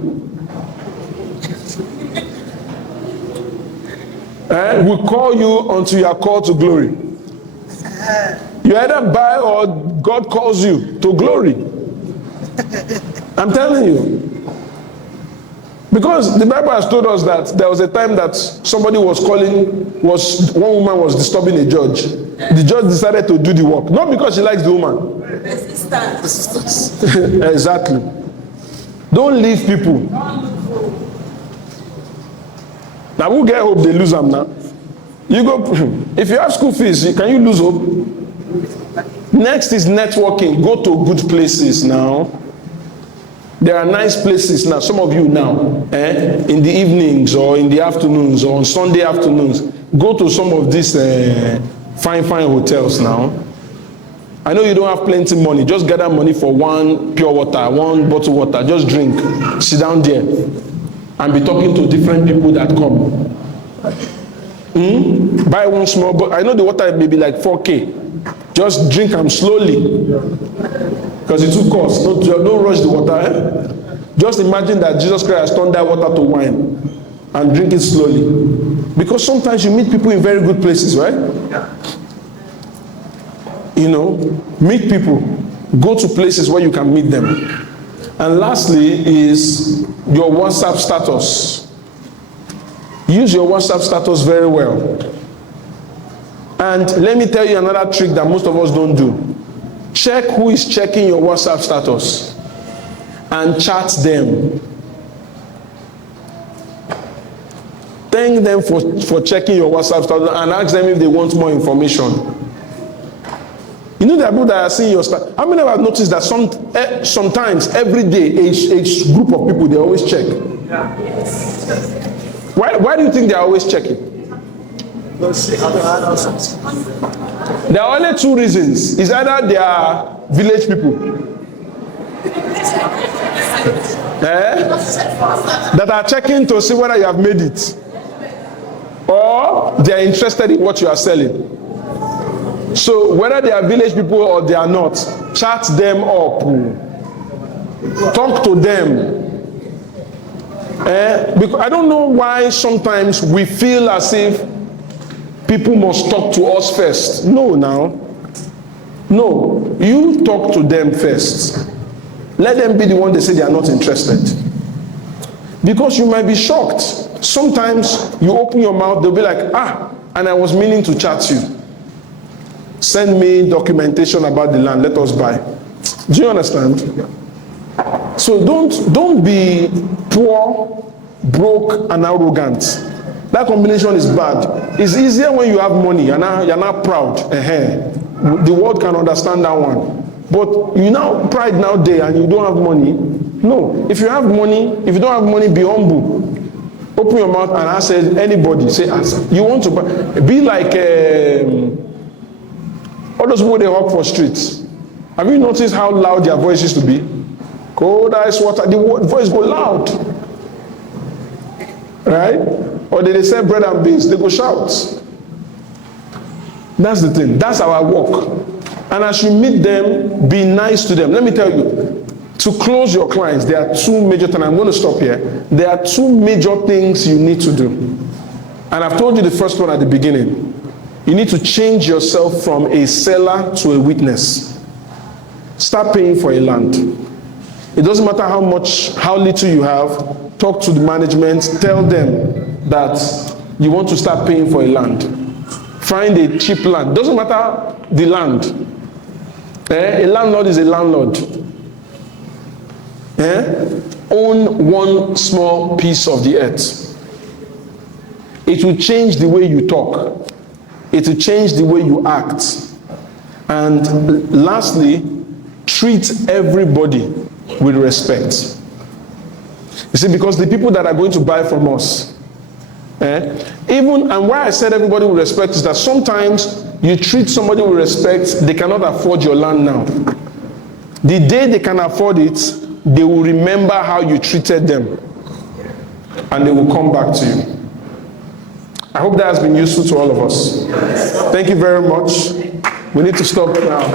will call you until you are called to glory. You either buy or God calls you to glory. I'm telling you. Because the Bible has told us that there was a time that somebody one woman was disturbing a judge. The judge decided to do the work. Not because she likes the woman. Resistance. Exactly. Don't leave people. Now who get hope, they lose them now. You go, if you have school fees, can you lose hope? Next is networking. Go to good places now. There are nice places now. Some of you now, in the evenings or in the afternoons or on Sunday afternoons, go to some of these fine hotels now. I know you don't have plenty money. Just gather money for one pure water, one bottle water. Just drink. Sit down there and be talking to different people that come. Buy one small bottle. I know the water may be like 4K. Just drink them slowly. Because it will cost. Don't rush the water. Just imagine that Jesus Christ has turned that water to wine and drink it slowly. Because sometimes you meet people in very good places, right? Yeah. You know, meet people. Go to places where you can meet them. And lastly is your WhatsApp status. Use your WhatsApp status very well. And let me tell you another trick that most of us don't do. Check who is checking your WhatsApp status and chat them. Thank them for checking your WhatsApp status and ask them if they want more information. You know, there are people that are seeing your status. How many of you have noticed that sometimes every day a group of people, they always check? Yeah. Why do you think they are always checking? There are only two reasons. It's either they are village people that are checking to see whether you have made it, or they are interested in what you are selling. So whether they are village people or they are not, chat them up, talk to them. Because I don't know why sometimes we feel as if people must talk to us first. No, you talk to them first. Let them be the one they say they are not interested. Because you might be shocked. Sometimes you open your mouth, they'll be like, and I was meaning to chat you. Send me documentation about the land, let us buy. Do you understand? So don't be poor, broke, and arrogant. That combination is bad. It's easier when you have money, you're not proud. The world can understand that one. But you now pride nowadays and you don't have money. No. If you have money, if you don't have money, be humble. Open your mouth and ask anybody. Say, you want to buy. Be like all those people they hawk for streets. Have you noticed how loud their voice used to be? Cold ice water, the voice go loud. Right? Or they sell bread and beans, they go shout. That's the thing. That's our work. And as you meet them, be nice to them. Let me tell you, to close your clients, there are two major things. I'm going to stop here. There are two major things you need to do. And I've told you the first one at the beginning. You need to change yourself from a seller to a witness. Start paying for a land. It doesn't matter how little you have. Talk to the management. Tell them that you want to start paying for a land. Find a cheap land. Doesn't matter the land. A landlord is a landlord. Own one small piece of the earth. It will change the way you talk. It will change the way you act. And lastly, treat everybody with respect. You see, because the people that are going to buy from us, and why I said everybody with respect is that sometimes you treat somebody with respect, they cannot afford your land now. The day they can afford it, they will remember how you treated them and they will come back to you. I hope that has been useful to all of us. Thank you very much. We need to stop now.